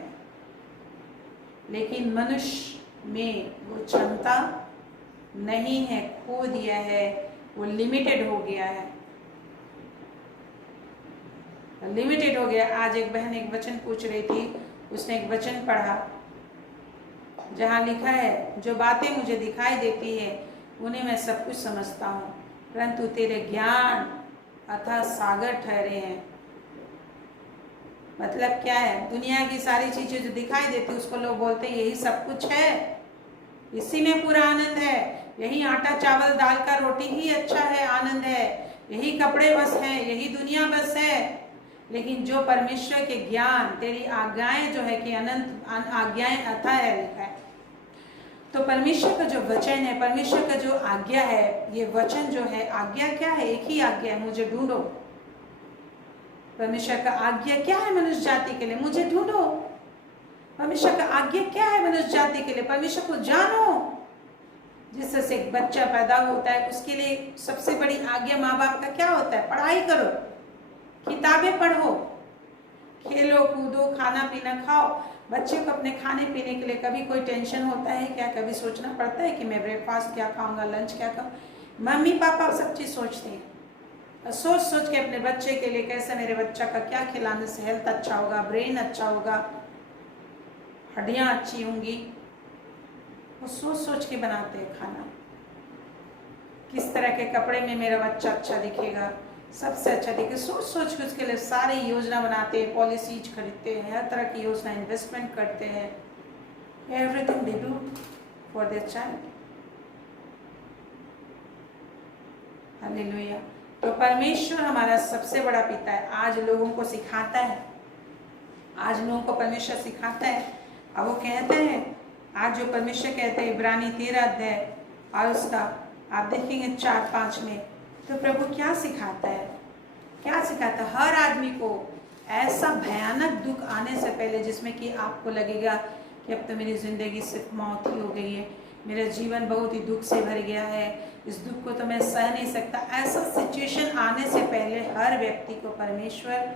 लेकिन मनुष्य में वो क्षमता नहीं है, खो दिया है, वो लिमिटेड हो गया है, लिमिटेड हो गया। आज एक बहन एक वचन पूछ रही थी, उसने एक वचन पढ़ा जहाँ लिखा है, जो बातें मुझे दिखाई देती है उन्हें मैं सब कुछ समझता हूँ, परंतु तेरे ज्ञान अथाह सागर ठहरे हैं। मतलब क्या है, दुनिया की सारी चीजें जो दिखाई देती उसको लोग बोलते हैं यही सब कुछ है, इसी में पूरा आनंद है, यही आटा चावल दाल का रोटी ही अच्छा है, आनंद है, यही कपड़े बस हैं, यही दुनिया बस है। लेकिन जो परमेश्वर के ज्ञान, तेरी आज्ञाएं जो है कि अनंत आज्ञाएं अथाह है लिखा है। तो परमेश्वर का जो वचन है, परमेश्वर का जो आज्ञा है, ये वचन जो है, आज्ञा क्या है, एक ही आज्ञा है, मुझे ढूंढो। परमेश्वर का आज्ञा क्या है मनुष्य जाति के लिए, मुझे ढूंढो। परमेश्वर का आज्ञा क्या है मनुष्य जाति के लिए, परमेश्वर को जानो। जिससे एक बच्चा पैदा होता है उसके लिए सबसे बड़ी आज्ञा माँ बाप का क्या होता है, पढ़ाई करो, किताबें पढ़ो, खेलो कूदो, खाना पीना खाओ। बच्चे को अपने खाने पीने के लिए कभी कोई टेंशन होता है क्या, कभी सोचना पड़ता है कि मैं ब्रेकफास्ट क्या खाऊंगा, लंच क्या खाऊँ। मम्मी पापा सब चीज़ सोचते हैं, सोच सोच के अपने बच्चे के लिए कैसे मेरे बच्चा का क्या खिलाने से हेल्थ अच्छा होगा, ब्रेन अच्छा होगा, हड्डियाँ अच्छी होंगी, वो सोच सोच के बनाते हैं खाना। किस तरह के कपड़े में मेरा बच्चा अच्छा दिखेगा, सबसे अच्छा दिखे, सोच सोच के उसके लिए सारी योजना बनाते हैं, पॉलिसीज खरीदते हैं, हर तरह की योजना, इन्वेस्टमेंट करते हैं। Everything they do for their child. Hallelujah. तो परमेश्वर हमारा सबसे बड़ा पिता है। आज लोगों को सिखाता है, आज लोगों को परमेश्वर सिखाता है। अब वो कहते हैं, आज जो परमेश्वर कहते हैं इब्रानी 13 अध्याय और उसका आप देखेंगे 4-5 में, तो प्रभु क्या सिखाता है, क्या सिखाता है। हर आदमी को ऐसा भयानक दुख आने से पहले जिसमें कि आपको लगेगा कि अब तो मेरी ज़िंदगी सिर्फ मौत ही हो गई है, मेरा जीवन बहुत ही दुख से भर गया है, इस दुख को तो मैं सह नहीं सकता, ऐसा सिचुएशन आने से पहले हर व्यक्ति को परमेश्वर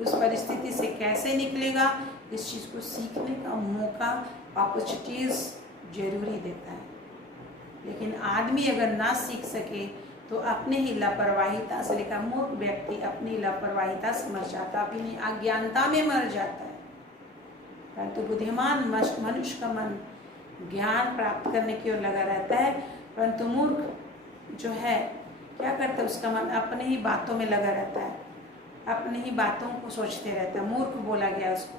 उस परिस्थिति से कैसे निकलेगा इस चीज़ को सीखने का मौका, अपॉर्चुनिटीज़ जरूरी देता है। लेकिन आदमी अगर ना सीख सके तो अपने ही लापरवाहिता से लेकर मूर्ख व्यक्ति अपनी लापरवाहिता से मर जाता, अपनी अज्ञानता में मर जाता है। परंतु बुद्धिमान मनुष्य का मन ज्ञान प्राप्त करने की ओर लगा रहता है, परंतु मूर्ख जो है क्या करता है, उसका मन अपने ही बातों में लगा रहता है, अपने ही बातों को सोचते रहता है। मूर्ख बोला गया उसको।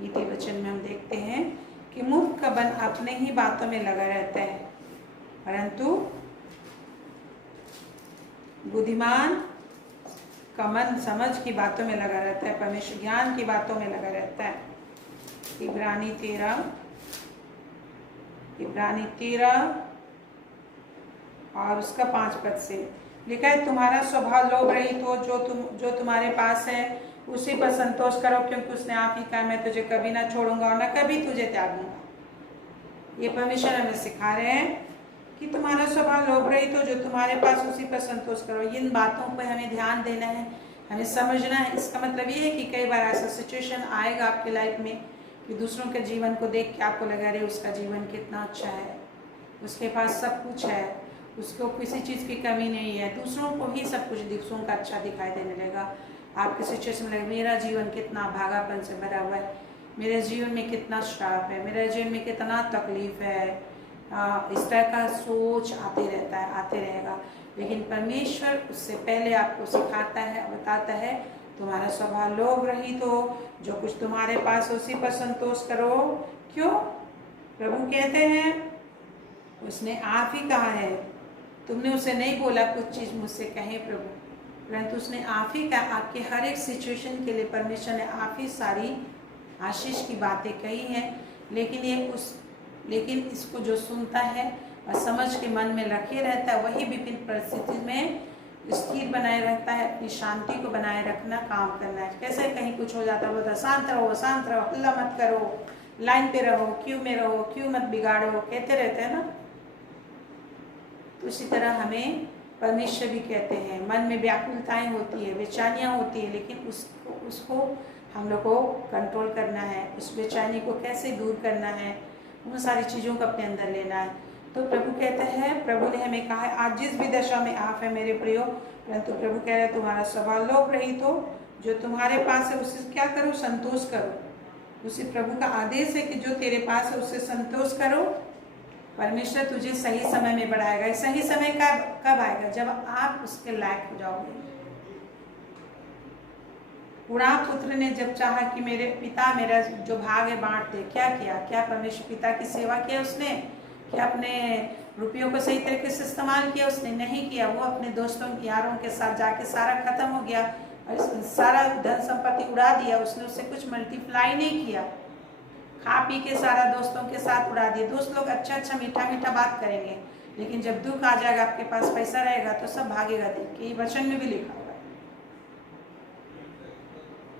गीता वचन में हम देखते हैं कि मूर्ख का मन अपने ही बातों में लगा रहता है, परंतु बुद्धिमान का मन समझ की बातों में लगा रहता है, परमेश्वर ज्ञान की बातों में लगा रहता है। इब्रानी 13 और उसका 5 पद से लिखा है, तुम्हारा स्वभाव लोभ रहित हो, जो तुम्हारे पास है उसी पर संतोष करो, क्योंकि उसने आप ही कहा मैं तुझे कभी ना छोड़ूंगा और ना कभी तुझे त्यागूंगा। ये परमेश्वर हमें सिखा रहे हैं कि तुम्हारा स्वभाव लोभ रहित हो, जो तुम्हारे पास उसी पर संतोष करो। इन बातों पर हमें ध्यान देना है, हमें समझना है। इसका मतलब ये है कि कई बार ऐसा सिचुएशन आएगा आपके लाइफ में कि दूसरों के जीवन को देख के आपको लगा रहे उसका जीवन कितना अच्छा है, उसके पास सब कुछ है, उसको किसी चीज़ की कमी नहीं है, दूसरों को ही सब कुछ दूसरों का अच्छा दिखाई देने लगेगा। आपके सिचुएशन में लगेगा मेरा जीवन कितना भागापन से भरा हुआ है, मेरे जीवन में कितना श्राप है, मेरे जीवन में कितना तकलीफ है, इस तरह का सोच आते रहेगा। लेकिन परमेश्वर उससे पहले आपको सिखाता है, बताता है तुम्हारा स्वभाव लोभ रहित हो, जो कुछ तुम्हारे पास उसी पर संतोष करो। क्यों? प्रभु कहते हैं उसने आप ही कहा है, तुमने उसे नहीं बोला कुछ चीज़ मुझसे कहे प्रभु, परंतु उसने आप ही कहा। आपके हर एक सिचुएशन के लिए परमेश्वर ने आप ही सारी आशीष की बातें कही हैं। लेकिन इसको जो सुनता है और समझ के मन में रखे रहता है, वही विभिन्न परिस्थिति में स्थिर बनाए रखता है, अपनी शांति को बनाए रखना काम करना है। कैसे कहीं कुछ हो जाता है, बोलता शांत रहो, हल्ला मत करो, लाइन पे रहो, क्यों में रहो, क्यों मत बिगाड़ो, कहते रहते हैं ना। तो इसी तरह हमें परमेश्वर भी कहते हैं, मन में व्याकुलताएं होती है, बेचैनियाँ होती है, लेकिन उसको हम लोग को कंट्रोल करना है, उस बेचैनी को कैसे दूर करना है, उन सारी चीज़ों को अपने अंदर लेना है। तो प्रभु कहते हैं, प्रभु ने हमें कहा है आज जिस भी दशा में आप है मेरे प्रियो, परंतु प्रभु कह रहे हैं तुम्हारा स्वभाव लोभ रहित हो, जो तुम्हारे पास है उससे क्या करो, संतोष करो। उसी प्रभु का आदेश है कि जो तेरे पास है उससे संतोष करो। परमेश्वर तुझे सही समय में बढ़ाएगा। सही समय कब आएगा? जब आप उसके लायक हो जाओगे। उड़ा पुत्र ने जब चाहा कि मेरे पिता मेरा जो भाग है बांट दे, क्या किया? क्या परमेश्वर पिता की सेवा किया उसने? क्या अपने रुपयों को सही तरीके से इस्तेमाल किया? उसने नहीं किया। वो अपने दोस्तों यारों के साथ जाके सारा खत्म हो गया और सारा धन संपत्ति उड़ा दिया। उसने उससे कुछ मल्टीप्लाई नहीं किया, खा पी के सारा दोस्तों के साथ उड़ा दिया। दोस्त लोग अच्छा मीठा बात करेंगे, लेकिन जब दुख आ जाएगा, आपके पास पैसा रहेगा तो सब भागेगा देख के। ये वचन में भी लिखा हुआ है।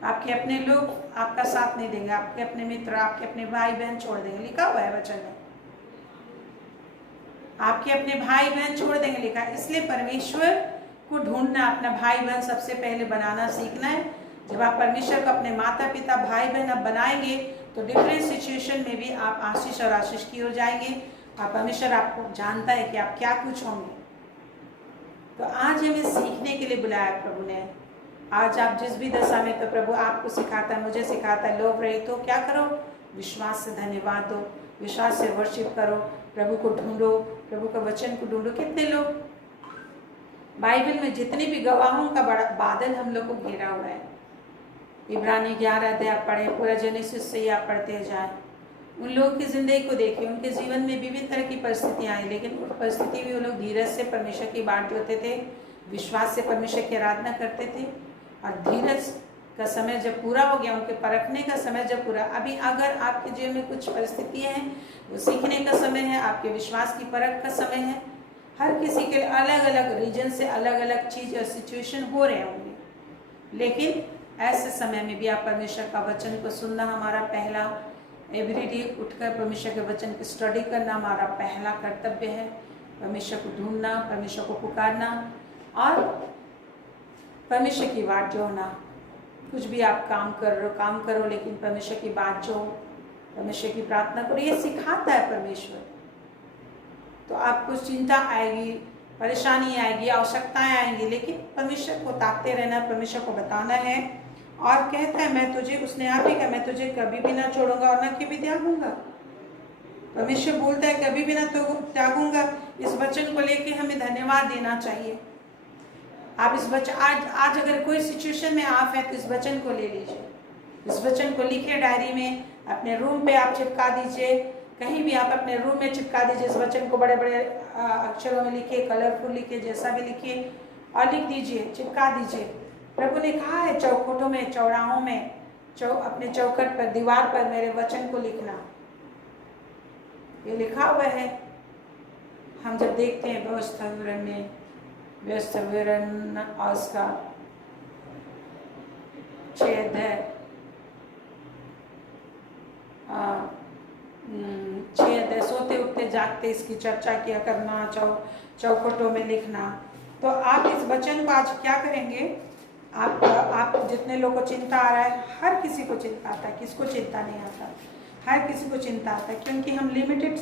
आपके अपने लोग आपका साथ नहीं देंगे, आपके अपने मित्र, आपके अपने भाई बहन छोड़ देंगे, लिखा हुआ है वचन में। आपके अपने भाई बहन छोड़ देंगे, लिखा है। इसलिए परमेश्वर को ढूंढना, अपना भाई बहन सबसे पहले बनाना सीखना है। जब आप परमेश्वर को अपने माता पिता भाई बहन आप बनाएंगे तो डिफरेंट सिचुएशन में भी आप आशीष और आशीष की ओर जाएंगे। और परमेश्वर आपको जानता है कि आप क्या कुछ होंगे। तो आज हमें सीखने के लिए बुलाया प्रभु ने। आज आप जिस भी दशा में, तो प्रभु आपको सिखाता है, मुझे सिखाता है, लोभ रहित हो, क्या करो? विश्वास से धन्यवाद दो, विश्वास से वर्शिप करो, प्रभु को ढूंढो, प्रभु का वचन को ढूंढो। कितने लोग बाइबल में जितने भी गवाहों का बड़ा बादल हम लोग को घेरा हुआ है। इब्रानी 11 अध्याय आप पढ़े, पूरा जेनेसिस से ही आप पढ़ते जाए, उन लोगों की ज़िंदगी को देखिए, उनके जीवन में विभिन्न तरह की परिस्थितियाँ आई, लेकिन उस परिस्थिति में वो लोग धीरज से परमेश्वर की बाट जोते थे, विश्वास से परमेश्वर की आराधना करते थे। और धीरज का समय जब पूरा हो गया, उनके परखने का समय जब पूरा, अभी अगर आपके जीवन में कुछ परिस्थितियाँ हैं, वो सीखने का समय है, आपके विश्वास की परख का समय है। हर किसी के अलग अलग रीजन से अलग अलग चीज़ और सिचुएशन हो रहे होंगे, लेकिन ऐसे समय में भी आप परमेश्वर का वचन को सुनना हमारा पहला, एवरीडे उठकर परमेश्वर के वचन की स्टडी करना हमारा पहला कर्तव्य है। परमेश्वर को ढूंढना, परमेश्वर को पुकारना और परमेश्वर की बात जोड़ना। कुछ भी आप काम करो, लेकिन परमेश्वर की बात जो, परमेश्वर की प्रार्थना करो, ये सिखाता है परमेश्वर। तो आपको चिंता आएगी, परेशानी आएगी, आवश्यकताएं आएंगी, लेकिन परमेश्वर को ताकते रहना, परमेश्वर को बताना है। और कहता है मैं तुझे, उसने आप ही कहा मैं तुझे कभी भी ना छोड़ूंगा और ना कभी त्यागूंगा। परमेश्वर बोलता है कभी भी ना तो त्यागूंगा। इस वचन को लेके हमें धन्यवाद देना चाहिए। आप इस वचन, आज अगर कोई सिचुएशन में आप है तो इस वचन को ले लीजिए, इस वचन को लिखिए डायरी में, अपने रूम पे आप चिपका दीजिए, कहीं भी आप अपने रूम में चिपका दीजिए। इस वचन को बड़े बड़े अक्षरों में लिखिए, कलरफुल लिखिए, जैसा भी लिखिए और लिख दीजिए, चिपका दीजिए। प्रभु ने कहा है चौखटों में, चौराहों में, अपने चौखट पर, दीवार पर मेरे वचन को लिखना। ये लिखा हुआ है। हम जब देखते हैं व्यवस्था विवरण में, व्यवस्था विवरण उसका 6 अध्याय 6 अध्याय, सोते उठते जागते इसकी चर्चा किया करना, चौखटों में लिखना। तो आप इस वचन को आज क्या करेंगे? आप जितने लोगों को चिंता आ रहा है, हर किसी को चिंता आता है, किसको चिंता नहीं आता? हर किसी को चिंता आता है, क्योंकि हम लिमिटेड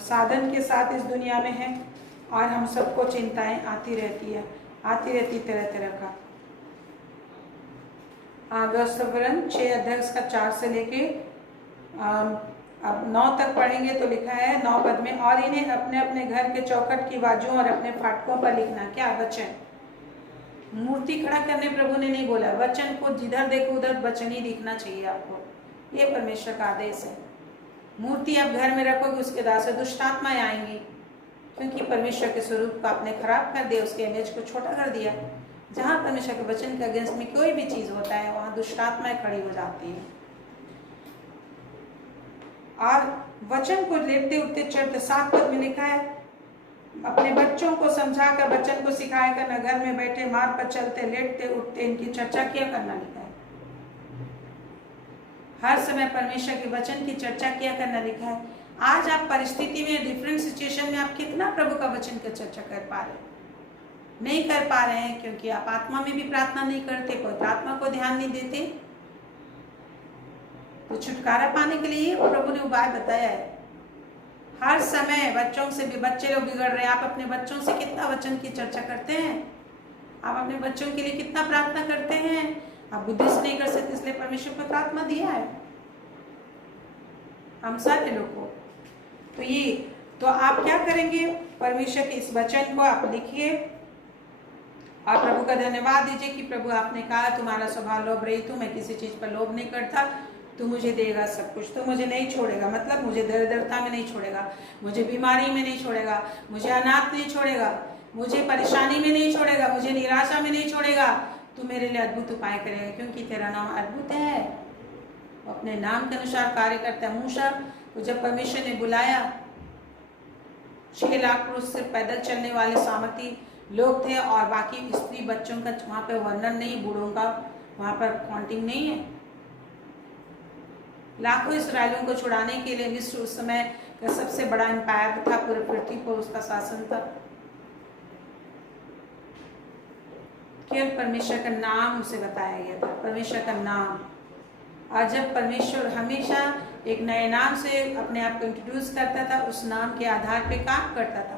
साधन के साथ इस दुनिया में हैं और हम सबको चिंताएं आती रहती तरह तरह का। व्यवस्था विवरण 6 अध्याय का 4 से लेके अब 9 तक पढ़ेंगे तो लिखा है 9 पद में, और इन्हें अपने अपने घर के चौखट की बाजुओं और अपने फाटकों पर लिखना। क्या? वचन। मूर्ति खड़ा करने प्रभु ने नहीं बोला, वचन को जिधर देखो उधर वचन ही दिखना चाहिए आपको। ये परमेश्वर का आदेश है। मूर्ति आप घर में रखोगे, उसके दास से दुष्ट आत्माएं आएंगी, क्योंकि परमेश्वर के स्वरूप को आपने खराब कर दिया, उसके इमेज को छोटा कर दिया। जहाँ परमेश्वर के वचन के अगेंस्ट में कोई भी चीज होता है, वहाँ दुष्ट आत्माएं खड़ी हो जाती है। और वचन को लेते उठते चढ़ते 7 पद में लिखा है, अपने बच्चों को समझाकर वचन को सिखाया करना, घर में बैठे मार्ग पर चलते लेटते उठते इनकी चर्चा किया करना लिखा है। हर समय परमेश्वर के वचन की चर्चा किया करना लिखा है। आज आप परिस्थिति में, डिफरेंट सिचुएशन में आप कितना प्रभु का वचन की चर्चा कर पा रहे हैं? नहीं कर पा रहे हैं, क्योंकि आप आत्मा में भी प्रार्थना नहीं करते, पवित्र आत्मा को ध्यान नहीं देते। तो छुटकारा पाने के लिए प्रभु ने उपाय बताया है। हर समय बच्चों से भी, बच्चे लोग बिगड़ रहे हैं, आप अपने बच्चों से कितना वचन की चर्चा करते हैं? आप अपने बच्चों के लिए कितना प्रार्थना करते हैं? आप बुद्धि से नहीं कर सकते, इसलिए परमेश्वर को प्रार्थना दिया है हम सारे लोग को। तो आप क्या करेंगे? परमेश्वर के इस वचन को आप लिखिए और प्रभु का धन्यवाद दीजिए कि प्रभु आपने कहा तुम्हारा स्वभाव लोभ रहित हूं, मैं किसी चीज पर लोभ नहीं करता, तू मुझे देगा सब कुछ, तू मुझे नहीं छोड़ेगा, मतलब मुझे दरिद्रता में नहीं छोड़ेगा, मुझे बीमारी में नहीं छोड़ेगा, मुझे अनाथ नहीं छोड़ेगा, मुझे परेशानी में नहीं छोड़ेगा, मुझे निराशा में नहीं छोड़ेगा, तू मेरे लिए अद्भुत उपाय करेगा, क्योंकि तेरा नाम अद्भुत है। अपने नाम के अनुसार कार्य करता है। मूसा को जब परमेश्वर ने बुलाया, 6 लाख पुरुष सिर्फ पैदल चलने वाले सामर्थी लोग थे, और बाकी स्त्री बच्चों का वहां पर वर्णन नहीं, बूढ़ों का वहां पर काउंटिंग नहीं है। लाखों इसराइलियों को छुड़ाने के लिए मिस्र उस समय का सबसे बड़ा एम्पायर था, पूरे पृथ्वी पर उसका शासन था। केवल परमेश्वर का नाम उसे बताया गया था, परमेश्वर का नाम। और जब परमेश्वर हमेशा एक नए नाम से अपने आप को इंट्रोड्यूस करता था, उस नाम के आधार पे काम करता था।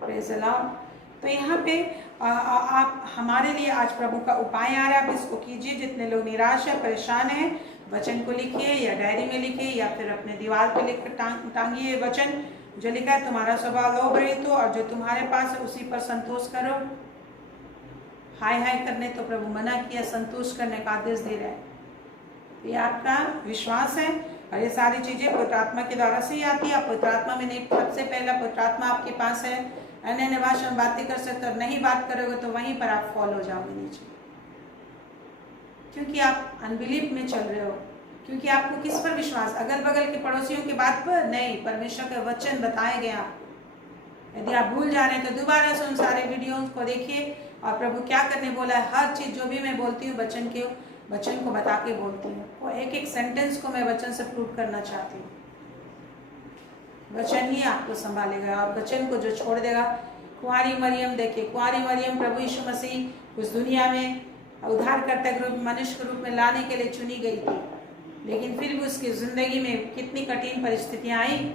Praise the Lord. तो यहाँ पे आप हमारे लिए आज प्रभु का उपाय आ रहा है, आप इसको कीजिए। जितने लोग निराश है, परेशान है, वचन को लिखिए या डायरी में लिखिए या फिर अपने दीवार पे लिख कर टांगिए वचन जो लिखा है, तुम्हारा स्वभाव लोभ रहित हो और जो तुम्हारे पास है उसी पर संतोष करो। हाय हाय करने तो प्रभु मना किया, संतुष्ट करने का आदेश दे रहा है। ये आपका विश्वास है और ये सारी चीजें पवित्र आत्मा के द्वारा से ही आती है। आप पवित्र आत्मा में नहीं, सबसे पहला पवित्र आत्मा आपके पास है, अन्य भाषा में बातें कर सकते हो। नहीं बात करोगे तो वहीं पर आप फॉल हो जाओगे नीचे, क्योंकि आप अनबिलीव में चल रहे हो। क्योंकि आपको किस पर विश्वास, अगल बगल के पड़ोसियों की बात पर नहीं, परमेश्वर का वचन बताए गए आपको। यदि आप भूल जा रहे हैं तो दोबारा से उन सारे वीडियोस को देखिए और प्रभु क्या करने बोला है। हर चीज जो भी मैं बोलती हूँ वचन को बता के बोलती हूँ, और एक एक सेंटेंस को मैं वचन से प्रूव करना चाहती हूँ। वचन ही आपको संभालेगा और वचन को जो छोड़ देगा। कुंवारी मरियम देखिए, कुंवारी मरियम प्रभु यीशु मसीह उस दुनिया में उद्धारकर्ता के रूप, मनुष्य के रूप में लाने के लिए चुनी गई थी, लेकिन फिर भी उसकी जिंदगी में कितनी कठिन परिस्थितियां आई।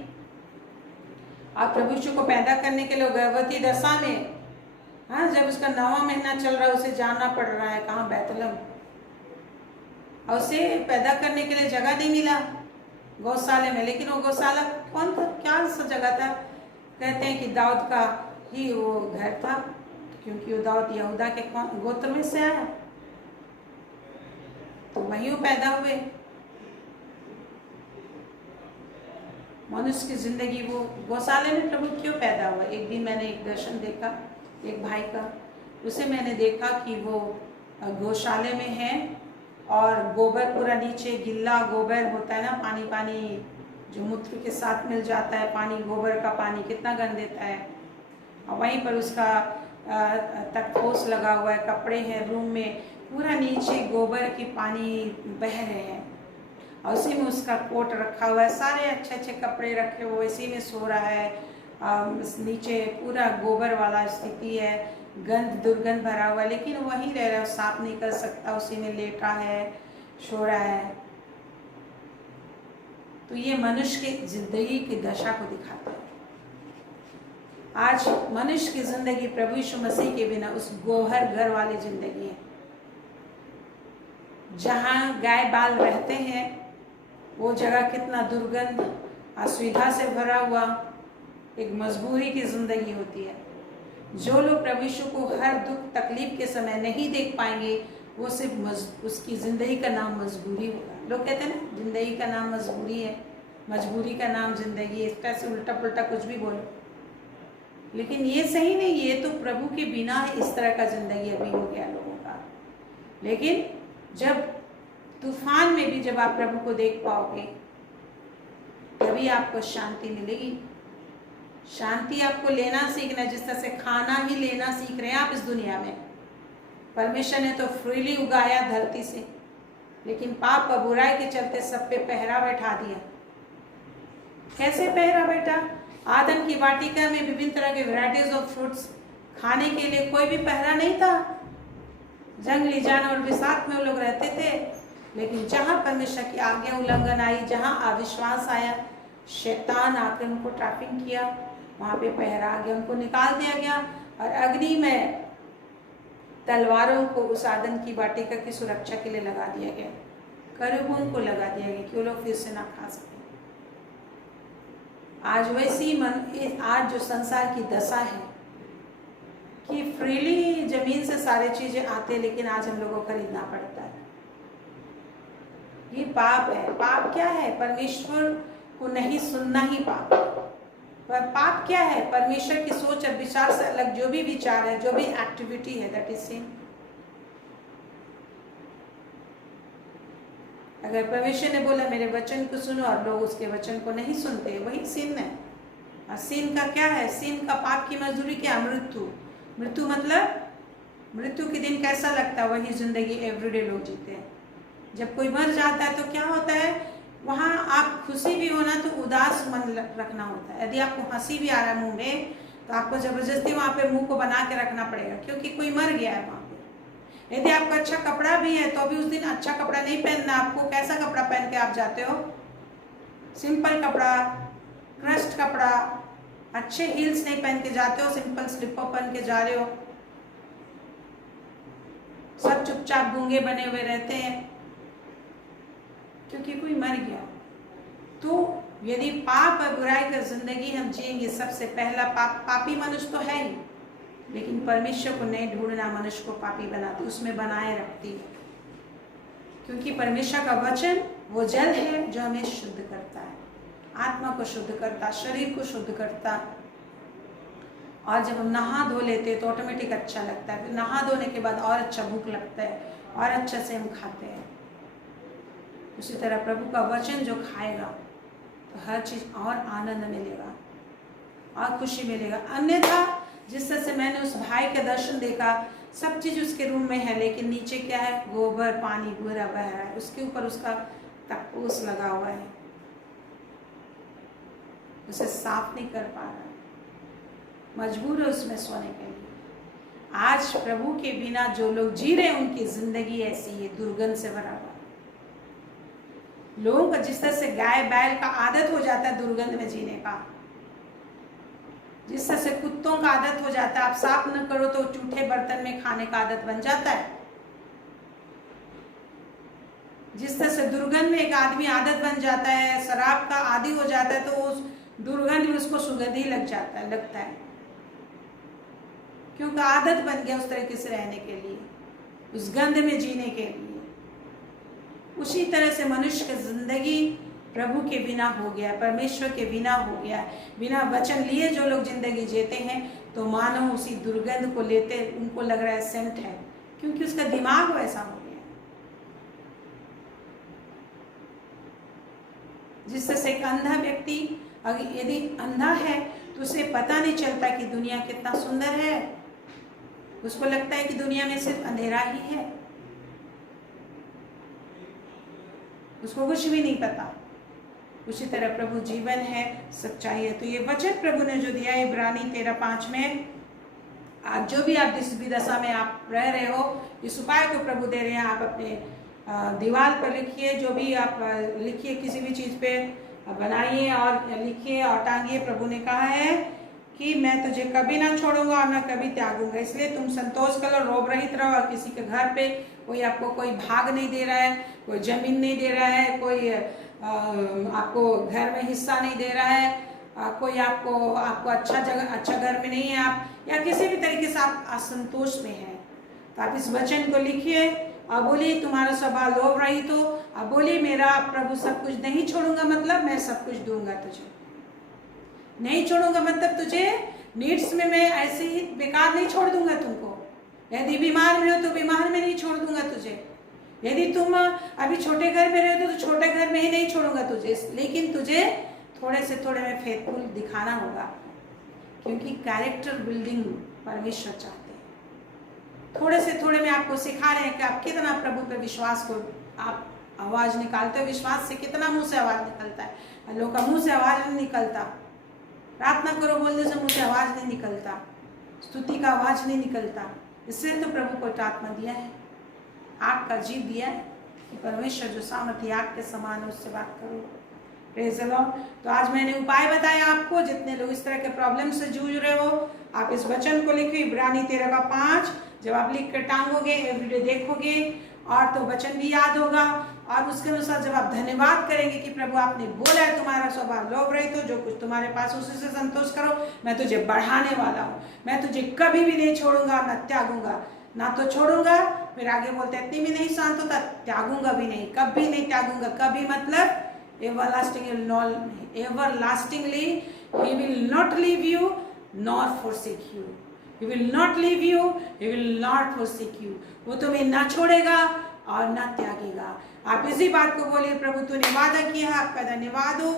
आप प्रभु यीशु को पैदा करने के लिए गर्भवती दशा में, हाँ, जब उसका 9वां महीना चल रहा है, उसे जाना पड़ रहा है कहाँ, बैतलहम, और उसे पैदा करने के लिए जगह नहीं मिला गौशाले में। लेकिन वो गौशाला कौन था, क्या सा जगह था? कहते हैं कि दाऊद का ही वो घर था, क्योंकि वो दाऊद यहूदा के गोत्र में से आया, तो वहीं वो पैदा हुए। मनुष्य की जिंदगी वो गौशाले में प्रभु क्यों पैदा हुआ? एक दिन मैंने एक दर्शन देखा एक भाई का, उसे मैंने देखा कि वो गौशाले में है और गोबर पूरा नीचे गिल्ला गोबर होता है ना, पानी पानी जो मूत्र के साथ मिल जाता है, पानी, गोबर का पानी कितना गंद देता है। और वहीं पर उसका तख्तपोश लगा हुआ है, कपड़े हैं रूम में, पूरा नीचे गोबर की पानी बह रहे हैं और उसी में उसका कोट रखा हुआ है, सारे अच्छे अच्छे कपड़े रखे हुए, इसी में सो रहा है। नीचे पूरा गोबर वाला स्थिति है, गंध दुर्गंध भरा हुआ है, लेकिन वहीं रह रहा है, साफ नहीं कर सकता, उसी में लेटा है, सो रहा है। तो ये मनुष्य की जिंदगी की दशा को दिखाता है। आज मनुष्य की जिंदगी प्रभु यीशु मसीह के बिना उस गोहर घर वाली जिंदगी है, जहाँ गाय बाल रहते हैं, वो जगह कितना दुर्गंध, असुविधा से भरा हुआ, एक मजबूरी की जिंदगी होती है। जो लोग प्रभु यीशु को हर दुख तकलीफ के समय नहीं देख पाएंगे, वो सिर्फ उसकी जिंदगी का नाम मजबूरी होगा। लोग कहते हैं ना, जिंदगी का नाम मजबूरी है, मजबूरी का नाम जिंदगी है, इस तरह से उल्टा पुल्टा कुछ भी बोलो, लेकिन ये सही नहीं। ये तो प्रभु के बिना इस तरह का जिंदगी अभी हो गया लोगों का। लेकिन जब तूफान में भी जब आप प्रभु को देख पाओगे, तभी आपको शांति मिलेगी। शांति आपको लेना सीखना, जिस तरह से खाना ही लेना सीख रहे हैं आप इस दुनिया में। परमेश्वर ने तो फ्रीली उगाया धरती से, लेकिन पाप और बुराई के चलते सब पे पहरा बैठा दिया। कैसे पहरा बैठा? आदम की वाटिका में विभिन्न तरह के वैरायटीज ऑफ फ्रूट्स खाने के लिए कोई भी पहरा नहीं था। जंगली जानवर भी साथ में वो लोग रहते थे, लेकिन जहां परमेश्वर की आज्ञा उल्लंघन आई, जहां अविश्वास आया, शैतान आकर उनको ट्रैपिंग किया, वहां पे पहरा आ गया, उनको निकाल दिया गया और अग्नि में तलवारों को उस आदम की वाटिका की सुरक्षा के लिए लगा दिया गया, करूबों को लगा दिया गया कि वो लोग फिर से ना खा सके। आज वैसी आज जो संसार की दशा है कि फ्रीली जमीन से सारी चीजें आते, लेकिन आज हम लोगों को खरीदना पड़ता है। ये पाप है। पाप क्या है? परमेश्वर को नहीं सुनना ही पाप है। पर पाप क्या है? परमेश्वर की सोच और विचार से अलग जो भी विचार है, जो भी एक्टिविटी है, दैट इज सिन। अगर परमेश्वर ने बोला मेरे वचन को सुनो और लोग उसके वचन को नहीं सुनते, वही सिन है। और सिन का क्या है? सिन का पाप की मजदूरी क्या? मृत्यु। मृत्यु मतलब मृत्यु के दिन कैसा लगता है, वही जिंदगी एवरीडे लोग जीते हैं। जब कोई मर जाता है तो क्या होता है, वहाँ आप खुशी भी होना तो उदास मन रखना होता है। यदि आपको हंसी भी आ रहा है मुंह में, तो आपको जबरदस्ती वहाँ पे मुंह को बना के रखना पड़ेगा, क्योंकि कोई मर गया है वहाँ पे। यदि आपका अच्छा कपड़ा भी है तो भी उस दिन अच्छा कपड़ा नहीं पहनना। आपको कैसा कपड़ा पहन के आप जाते हो? सिंपल कपड़ा, क्रस्ट कपड़ा, अच्छे हील्स नहीं पहन के जाते हो, सिंपल स्लीपर पहन के जा रहे हो। सब चुपचाप गूंगे बने हुए रहते हैं क्योंकि कोई मर गया। तो यदि पाप और बुराई का जिंदगी हम जिएंगे, सबसे पहला पापी मनुष्य तो है ही, लेकिन परमेश्वर को नहीं ढूंढना मनुष्य को पापी बनाती, उसमें बनाए रखती है। क्योंकि परमेश्वर का वचन वो जल है जो हमें शुद्ध करता है, आत्मा को शुद्ध करता, शरीर को शुद्ध करता। और जब हम नहा धो लेते हैं तो ऑटोमेटिक अच्छा लगता है, फिर नहा धोने के बाद और अच्छा भूख लगता है और अच्छा से हम खाते हैं। उसी तरह प्रभु का वचन जो खाएगा तो हर चीज़ और आनंद मिलेगा और खुशी मिलेगा। अन्यथा जिस तरह से मैंने उस भाई का दर्शन देखा, सब चीज़ उसके रूम में है लेकिन नीचे क्या है, गोबर पानी पूरा बह रहा है, उसके ऊपर उसका टपोस लगा हुआ है, उसे साफ नहीं कर पा रहा, मजबूर है उसमें सोने के लिए। आज प्रभु के बिना जो लोग जी रहे हैं उनकी जिंदगी ऐसी है, दुर्गंध से भरा हुआ। लोगों का जिस तरह से गाय बैल का आदत हो जाता है दुर्गंध में जीने का, जिस तरह से कुत्तों का आदत हो जाता है, आप साफ न करो तो जूठे बर्तन में खाने का आदत बन जाता है, जिस तरह से दुर्गंध में एक आदमी आदत बन जाता है, शराब का आदी हो जाता है तो उस दुर्गंध में उसको सुगंध ही लगता है, क्योंकि आदत बन गया उस तरीके से रहने के लिए, उस गंध में जीने के लिए। उसी तरह से मनुष्य की जिंदगी प्रभु के बिना हो गया, परमेश्वर के बिना हो गया। बिना वचन लिए जो लोग जिंदगी जीते हैं तो मानो उसी दुर्गंध को लेते, उनको लग रहा है सेंट है, क्योंकि उसका दिमाग वैसा हो गया। जिस तरह से एक अंधा व्यक्ति अगर यदि अंधा है तो उसे पता नहीं चलता कि दुनिया कितना सुंदर है, उसको लगता है कि दुनिया में सिर्फ अंधेरा ही है, उसको कुछ भी नहीं पता। उसी तरह प्रभु जीवन है, सच्चाई है। तो ये वचन प्रभु ने जो दिया है इब्रानी 13:5 में, आज जो भी आप जिस भी दशा में आप रह रहे हो, इस उपाय को प्रभु दे रहे हैं। आप अपने दीवार पर लिखिए, जो भी आप लिखिए, किसी भी चीज़ पे बनाइए और लिखिए और टांगिए। प्रभु ने कहा है कि मैं तुझे कभी ना छोड़ूंगा और ना कभी त्यागूंगा, इसलिए तुम संतोष करो, रोब रहित रहो। और किसी के घर पे कोई आपको कोई भाग नहीं दे रहा है, कोई जमीन नहीं दे रहा है, कोई आपको घर में हिस्सा नहीं दे रहा है, कोई आपको अच्छा जगह अच्छा घर में नहीं है आप, या किसी भी तरीके से आप असंतोष में हैं, तो आप इस वचन को लिखिए और बोलिए तुम्हारा स्वभाव लोभ रहित हो। अब बोलिए मेरा प्रभु सब कुछ नहीं छोड़ूंगा, मतलब मैं सब कुछ दूंगा तुझे, नहीं छोड़ूंगा मतलब तुझे नीड्स में मैं ऐसे ही बेकार नहीं छोड़ दूंगा तुमको। यदि बीमार में हो तो बीमार में नहीं छोड़ दूंगा तुझे, यदि तुम अभी छोटे घर में रहे हो तो छोटे घर में ही नहीं छोड़ूंगा तुझे, लेकिन तुझे थोड़े से थोड़े में फेथफुल दिखाना होगा, क्योंकि कैरेक्टर बिल्डिंग परमेश्वर चाहते हैं। थोड़े से थोड़े में आपको सिखा रहे हैं कि आप कितना प्रभु पे विश्वास को आप आवाज निकालते हो। विश्वास से कितना मुंह से आवाज निकलता है, लोगों का मुंह से आवाज नहीं निकलता, प्रार्थना करो बोलने से मुंह से आवाज नहीं निकलता, स्तुति का आवाज नहीं निकलता। इसलिए तो प्रभु को आत्मा दिया है, आग का जीव दिया है कि परमेश्वर जो सामर्थ्य आग के समान है उससे बात करो। Praise the Lord. तो आज मैंने उपाय बताया आपको, जितने लोग इस तरह के प्रॉब्लम से जूझ रहे हो, आप इस वचन को लिखो इब्रानी 13:5। जब आप लिख कर टांगोगे, एवरीडे देखोगे, और तो वचन भी याद होगा, और उसके अनुसार जब आप धन्यवाद करेंगे कि प्रभु आपने बोला है तुम्हारा स्वभाव लोभ रहित हो, जो कुछ तुम्हारे पास उसी से संतोष करो, मैं तुझे बढ़ाने वाला हूँ, मैं तुझे कभी भी नहीं छोड़ूंगा न त्यागूंगा, ना तो छोड़ूंगा, फिर आगे बोलते इतनी भी नहीं शांत होता, त्यागूंगा भी नहीं, कभी नहीं त्यागूंगा। कभी मतलब everlastingly he will not leave you nor forsake you, he will not leave you, he will not forsake you। वो तुम्हें ना छोड़ेगा और ना त्यागेगा। आप इसी बात को बोलिए, प्रभु तूने वादा किया है, आपका धन्यवाद हो।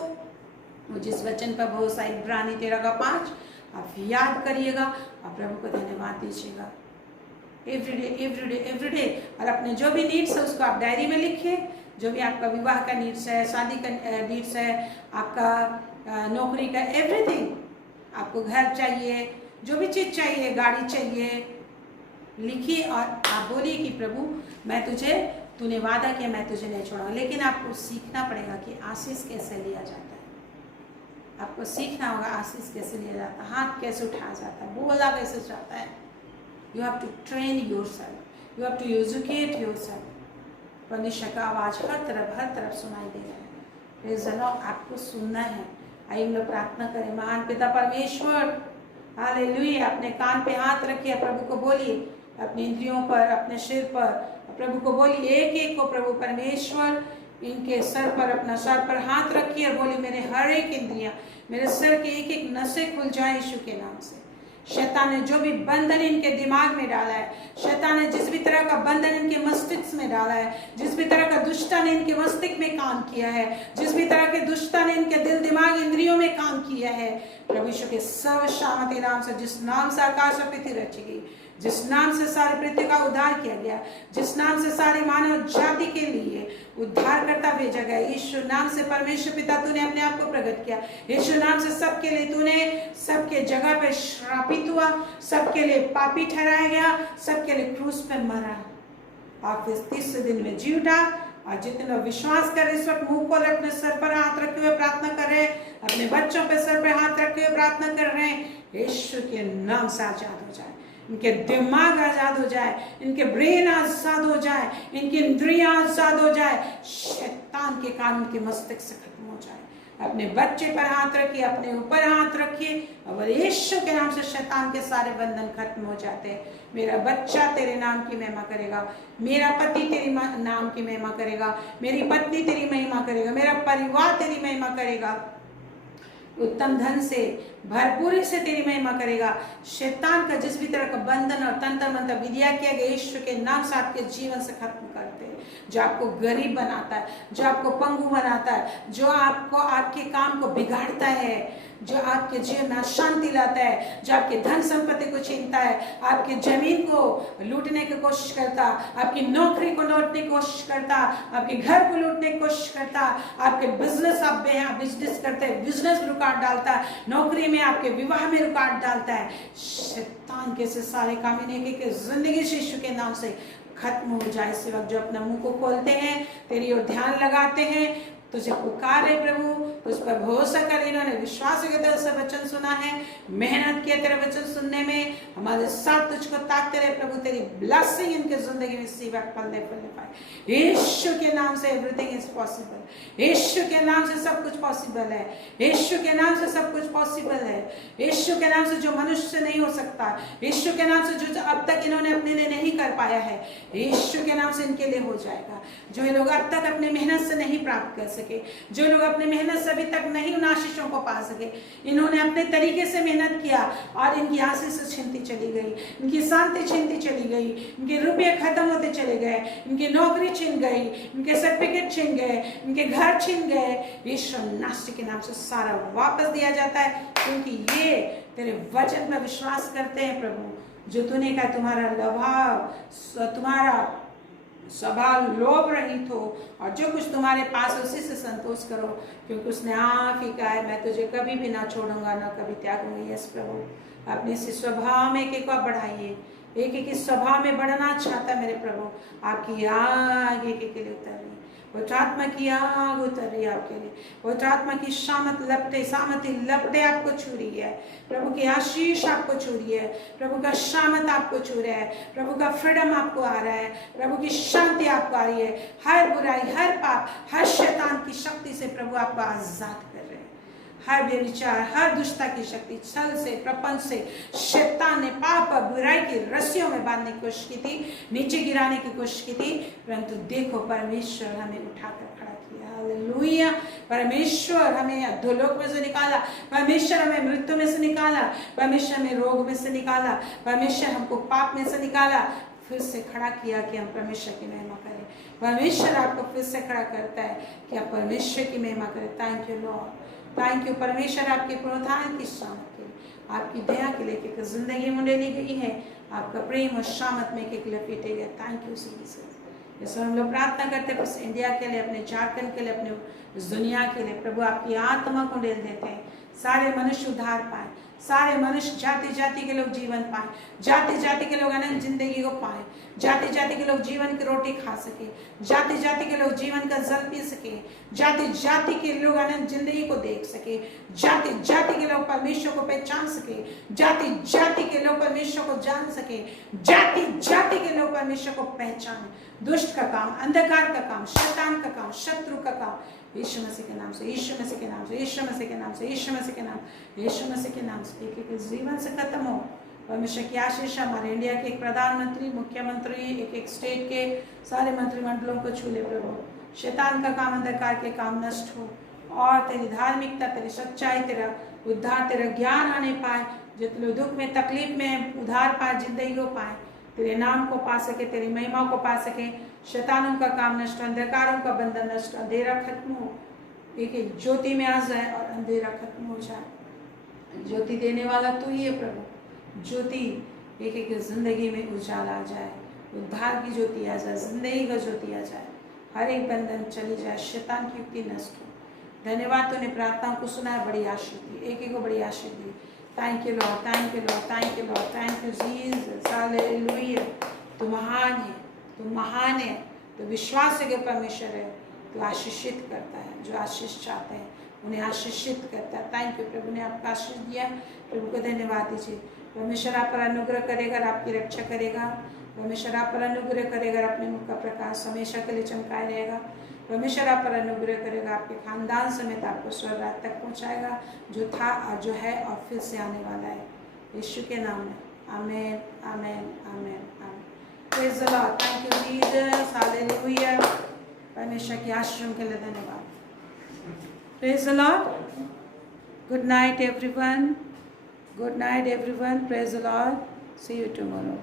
वो जिस वचन पर भरोसा इब्रानी 13:5 आप याद करिएगा और प्रभु को धन्यवाद दीजिएगा एवरीडे। और अपने जो भी नीड्स है उसको आप डायरी में लिखिए, जो भी आपका विवाह का नीड्स है, शादी का नीड्स है, आपका नौकरी का, एवरीथिंग, आपको घर चाहिए, जो भी चीज़ चाहिए, गाड़ी चाहिए, लिखिए और आप बोलिए कि प्रभु तूने वादा किया, मैं तुझे नहीं छोड़ूंगा। लेकिन आपको सीखना पड़ेगा कि आशीष कैसे लिया जाता है, आपको सीखना होगा आशीष कैसे लिया जाता है, हाथ कैसे उठाया जाता है, बोला कैसे जाता है। You have to train yourself, you have to educate yourself. परमेश्वर का आवाज हर तरफ सुनाई दे रहा है। Praise the lord. आपको सुनना है। आइए हम लोग प्रार्थना करें। महान पिता परमेश्वर, हालेलुया। अपने कान पे हाथ रखिए, प्रभु को बोलिए, अपनी इंद्रियों पर, अपने सिर पर प्रभु को बोलिए, एक एक को प्रभु परमेश्वर इनके सर पर, अपना सर पर हाथ रखिए और बोलिए, मेरे हर एक इंद्रियां, मेरे सर के एक एक नसें खुल जाए यीशु के नाम से। शैतान ने जो भी बंधन इनके दिमाग में डाला है, शैतान ने जिस भी तरह का बंधन इनके मस्तिष्क में डाला है, जिस भी तरह का दुष्टता ने इनके मस्तिष्क में काम किया है, जिस भी तरह के दुष्टता ने इनके दिल दिमाग इंद्रियों में काम किया है, प्रभु यीशु के सर्वशामती नाम से, जिस नाम से आकाश और पृथ्वी रची गई, जिस नाम से सारी पृथ्वी का उद्धार किया गया, जिस नाम से सारी मानव जाति के लिए उद्धारकर्ता भेजा गया, यीशु नाम से परमेश्वर पिता तूने अपने आप को प्रकट किया, यीशु नाम से सबके लिए तूने सबके जगह पे श्रापित हुआ, सबके लिए पापी ठहराया गया, सबके लिए क्रूस पे मरा, और फिर तीसरे दिन में जी उठा। और जितने लोग विश्वास कर रहे, इस वक्त मुंह खोले, अपने सर पर हाथ रखे हुए प्रार्थना कर रहे हैं, अपने बच्चों पे सर पे हाथ रखे हुए प्रार्थना कर रहे हैं, यीशु के नाम से आजाद हो जाए, इनके दिमाग आजाद हो जाए, इनके ब्रेन आजाद हो जाए, इनकी इंद्रियां आजाद हो जाए, शैतान के कानून के मस्तिष्क से खत्म हो जाए। अपने बच्चे पर हाथ रखिए, अपने ऊपर हाथ रखिए, और यीशु के नाम से शैतान के सारे बंधन खत्म हो जाते हैं। मेरा बच्चा तेरे नाम की महिमा करेगा, मेरा पति तेरी नाम की महिमा करेगा, मेरी पत्नी तेरी महिमा करेगा, मेरा परिवार तेरी महिमा करेगा, उत्तम धन से भरपूरी से तेरी महिमा करेगा। शैतान का जिस भी तरह का बंधन और तंत्र मंत्र विधिया किया गया, यीशु के नाम से आपके जीवन से खत्म करते हैं। जो आपको गरीब बनाता है, जो आपको पंगु बनाता है, जो आपको आपके काम को बिगाड़ता है, जो आपके जीवन में अशांति लाता है, जो आपके धन संपत्ति को छीनता है, आपके जमीन को लूटने की कोशिश करता, आपकी नौकरी को लूटने की कोशिश करता, आपके घर को लूटने की कोशिश करता, आपके बिजनेस, आप बिजनेस करते हैं, बिजनेस में रुकावट डालता है, नौकरी में, आपके विवाह में रुकावट डालता है। शैतान के से सारे काम इन्हें के जिंदगी यीशु के नाम से खत्म हो जाए। इस वक्त जो अपना मुंह को खोलते हैं, तेरी ओर ध्यान लगाते हैं, तुझे पुकार है प्रभु, तुझ पर भरोसा कर, इन्होंने विश्वास के तरह से वचन सुना है, मेहनत किया तेरे वचन सुनने में, हमारे साथ तुझको ताकते रहे प्रभु, तेरी ब्लेसिंग इनके जिंदगी में इसी वक्त फलने पाए। यीशु के नाम से एवरीथिंग इज पॉसिबल, यीशु के नाम से सब कुछ पॉसिबल है, यीशु के नाम से सब कुछ पॉसिबल है, यीशु के नाम से जो मनुष्य से नहीं हो सकता, यीशु के नाम से जो अब तक इन्होंने अपने लिए नहीं कर पाया है, यीशु के नाम से इनके लिए हो जाएगा। जो लोग अब तक अपने मेहनत से नहीं प्राप्त कर सके, जो लोग अपने मेहनत से अभी तक नहीं उन आशीषों को पा सके, इन्होंने अपने तरीके से मेहनत किया और इनकी आशीष छीनती चली गई, इनकी शांति छीनती चली गई, इनके रुपये खत्म होते चले गए, इनकी नौकरी छीन गई, इनके सर्टिफिकेट छीन गए, इनके घर छीन गए। यीशु नासरी के नाम से सारा वापस दिया जाता है, क्योंकि ये तेरे वचन पर विश्वास करते हैं प्रभु। जो तूने कहा तुम्हारा लभाव, तुम्हारा स्वभाव लोभ रहित हो, और जो कुछ तुम्हारे पास उसी से संतोष करो, क्योंकि उसने आप ही कहा है, मैं तुझे कभी भी ना छोड़ूंगा ना कभी त्यागूंगा। यस प्रभु, अपने इस स्वभाव में एक एक को बढ़ाइए, एक एक इस स्वभाव में बढ़ना चाहता है मेरे प्रभु। आपकी आग एक एक के लिए उतर रही, पवित्र आत्मा की आग उतर रही है आपके लिए, पवित्र आत्मा की सामती लपटे आपको छू रही है, प्रभु की आशीष आपको छू रही है, प्रभु का शामत आपको छू रहा है, प्रभु का फ्रीडम आपको आ रहा है, प्रभु की शांति आपको आ रही है। हर बुराई, हर पाप, हर शैतान की शक्ति से प्रभु आपको आजाद कर रहे हैं। हर बेविचार, हर दुष्टता की शक्ति, छल से, प्रपंच से शैतान ने पाप और बुराई की रस्सियों में बांधने की कोशिश की थी, नीचे गिराने की कोशिश की थी, परंतु देखो परमेश्वर हमें उठाकर खड़ा किया। हालेलुया। परमेश्वर हमें अधोलोक में से निकाला, परमेश्वर हमें मृत्यु में से निकाला, परमेश्वर हमें रोग में से निकाला, परमेश्वर हमको पाप में से निकाला, फिर से खड़ा किया कि हम परमेश्वर की महिमा करें। परमेश्वर आपको फिर से खड़ा करता है कि आप परमेश्वर की महिमा करें। Thank you Lord, thank you परमेश्वर, आपके प्रोत्साहन की शामत के लिए, आपकी दया के लिए कि जिंदगी मुंडेली गई है, आपका प्रेम और शामत में के लपेटे गए। Thank you Jesus. इसमें हम लोग प्रार्थना करते हैं बस इंडिया के लिए, अपने झारखंड के लिए, अपने इस दुनिया के लिए। प्रभु आपकी आत्मा को डेल देते हैं, सारे मनुष्य उद्धार पाए, सारे मनुष्य जाति जाति के लोग जीवन पाए, जाति जाति के लोग अनंत जिंदगी को पाए, जाति जाति के लोग जीवन की रोटी खा सके, जाति जाति के लोग जीवन का जल पी सके, जाति जाति के लोग अनंत जिंदगी को देख सके, जाति जाति के लोग परमेश्वर को पहचान सके, जाति जाति के लोग परमेश्वर को जान सके, जाति जाति के लोग परमेश्वर को पहचाने। दुष्ट का काम, अंधकार का काम, शैतान का काम, शत्रु का काम यीशु मसीह के नाम से, यीशु मसीह के नाम से, यीशु मसीह के नाम से, यीशु मसीह के नाम, यीशु मसीह के नाम से एक एक जीवन से खत्म हो। परमेश्वर की आशीष हमारे इंडिया के एक प्रधानमंत्री, मुख्यमंत्री, एक एक स्टेट के सारे मंत्रिमंडलों को छू ले प्रभु। शैतान का काम, अंधकार के काम नष्ट हो और तेरी धार्मिकता, तेरी सच्चाई, तेरा उद्धार, तेरा ज्ञान आने पाए। जितने दुख में, तकलीफ में उद्धार पाए, जिंदगी को पाए, तेरे नाम को पा सके, तेरी महिमा को पा सके। शैतानों का काम नष्ट, अंधकारों का बंधन नष्ट, अंधेरा खत्म हो, एक एक ज्योति में आ जाए और अंधेरा खत्म हो जाए। ज्योति देने वाला तू ही है प्रभु। ज्योति एक एक जिंदगी में उजाला आ जाए, उद्धार की ज्योति आ जाए, जिंदगी का ज्योति आ जाए, हर एक बंधन चली जाए, शैतान की युक्ति नष्ट हो। धन्यवाद, तूने प्रार्थनाओं को सुना है, बड़ी आशीष दी, एक एक को बड़ी आशीष दी। Thank you Lord, thank you Lord, thank you Lord, thank you Jesus, hallelujah. तू महान है, तू महान है, तू विश्वास के परमेश्वर है। तू आशीषित करता है, जो आशीष चाहते हैं उन्हें आशीषित करता है। थैंक यू, प्रभु ने आपका आशीष दिया, प्रभु को धन्यवाद दीजिए। परमेश्वर आप पर अनुग्रह करेगा, आपकी रक्षा करेगा। परमेश्वर आप पर अनुग्रह करेगा, अपने मुख का प्रकाश हमेशा के लिए चमकाए रहेगा। परमेश्वर आप पर अनुग्रह करेगा, आपके खानदान समेत आपको स्वर्ग तक पहुंचाएगा, जो था और जो है और फिर से आने वाला है। यीशु के नाम में amen, amen, amen, amen. Praise the Lord, thank you Jesus, hallelujah. परमेश्वर की आशीष के लिए धन्यवाद। Praise the Lord. Good night everyone, good night everyone. Praise the Lord. See you tomorrow.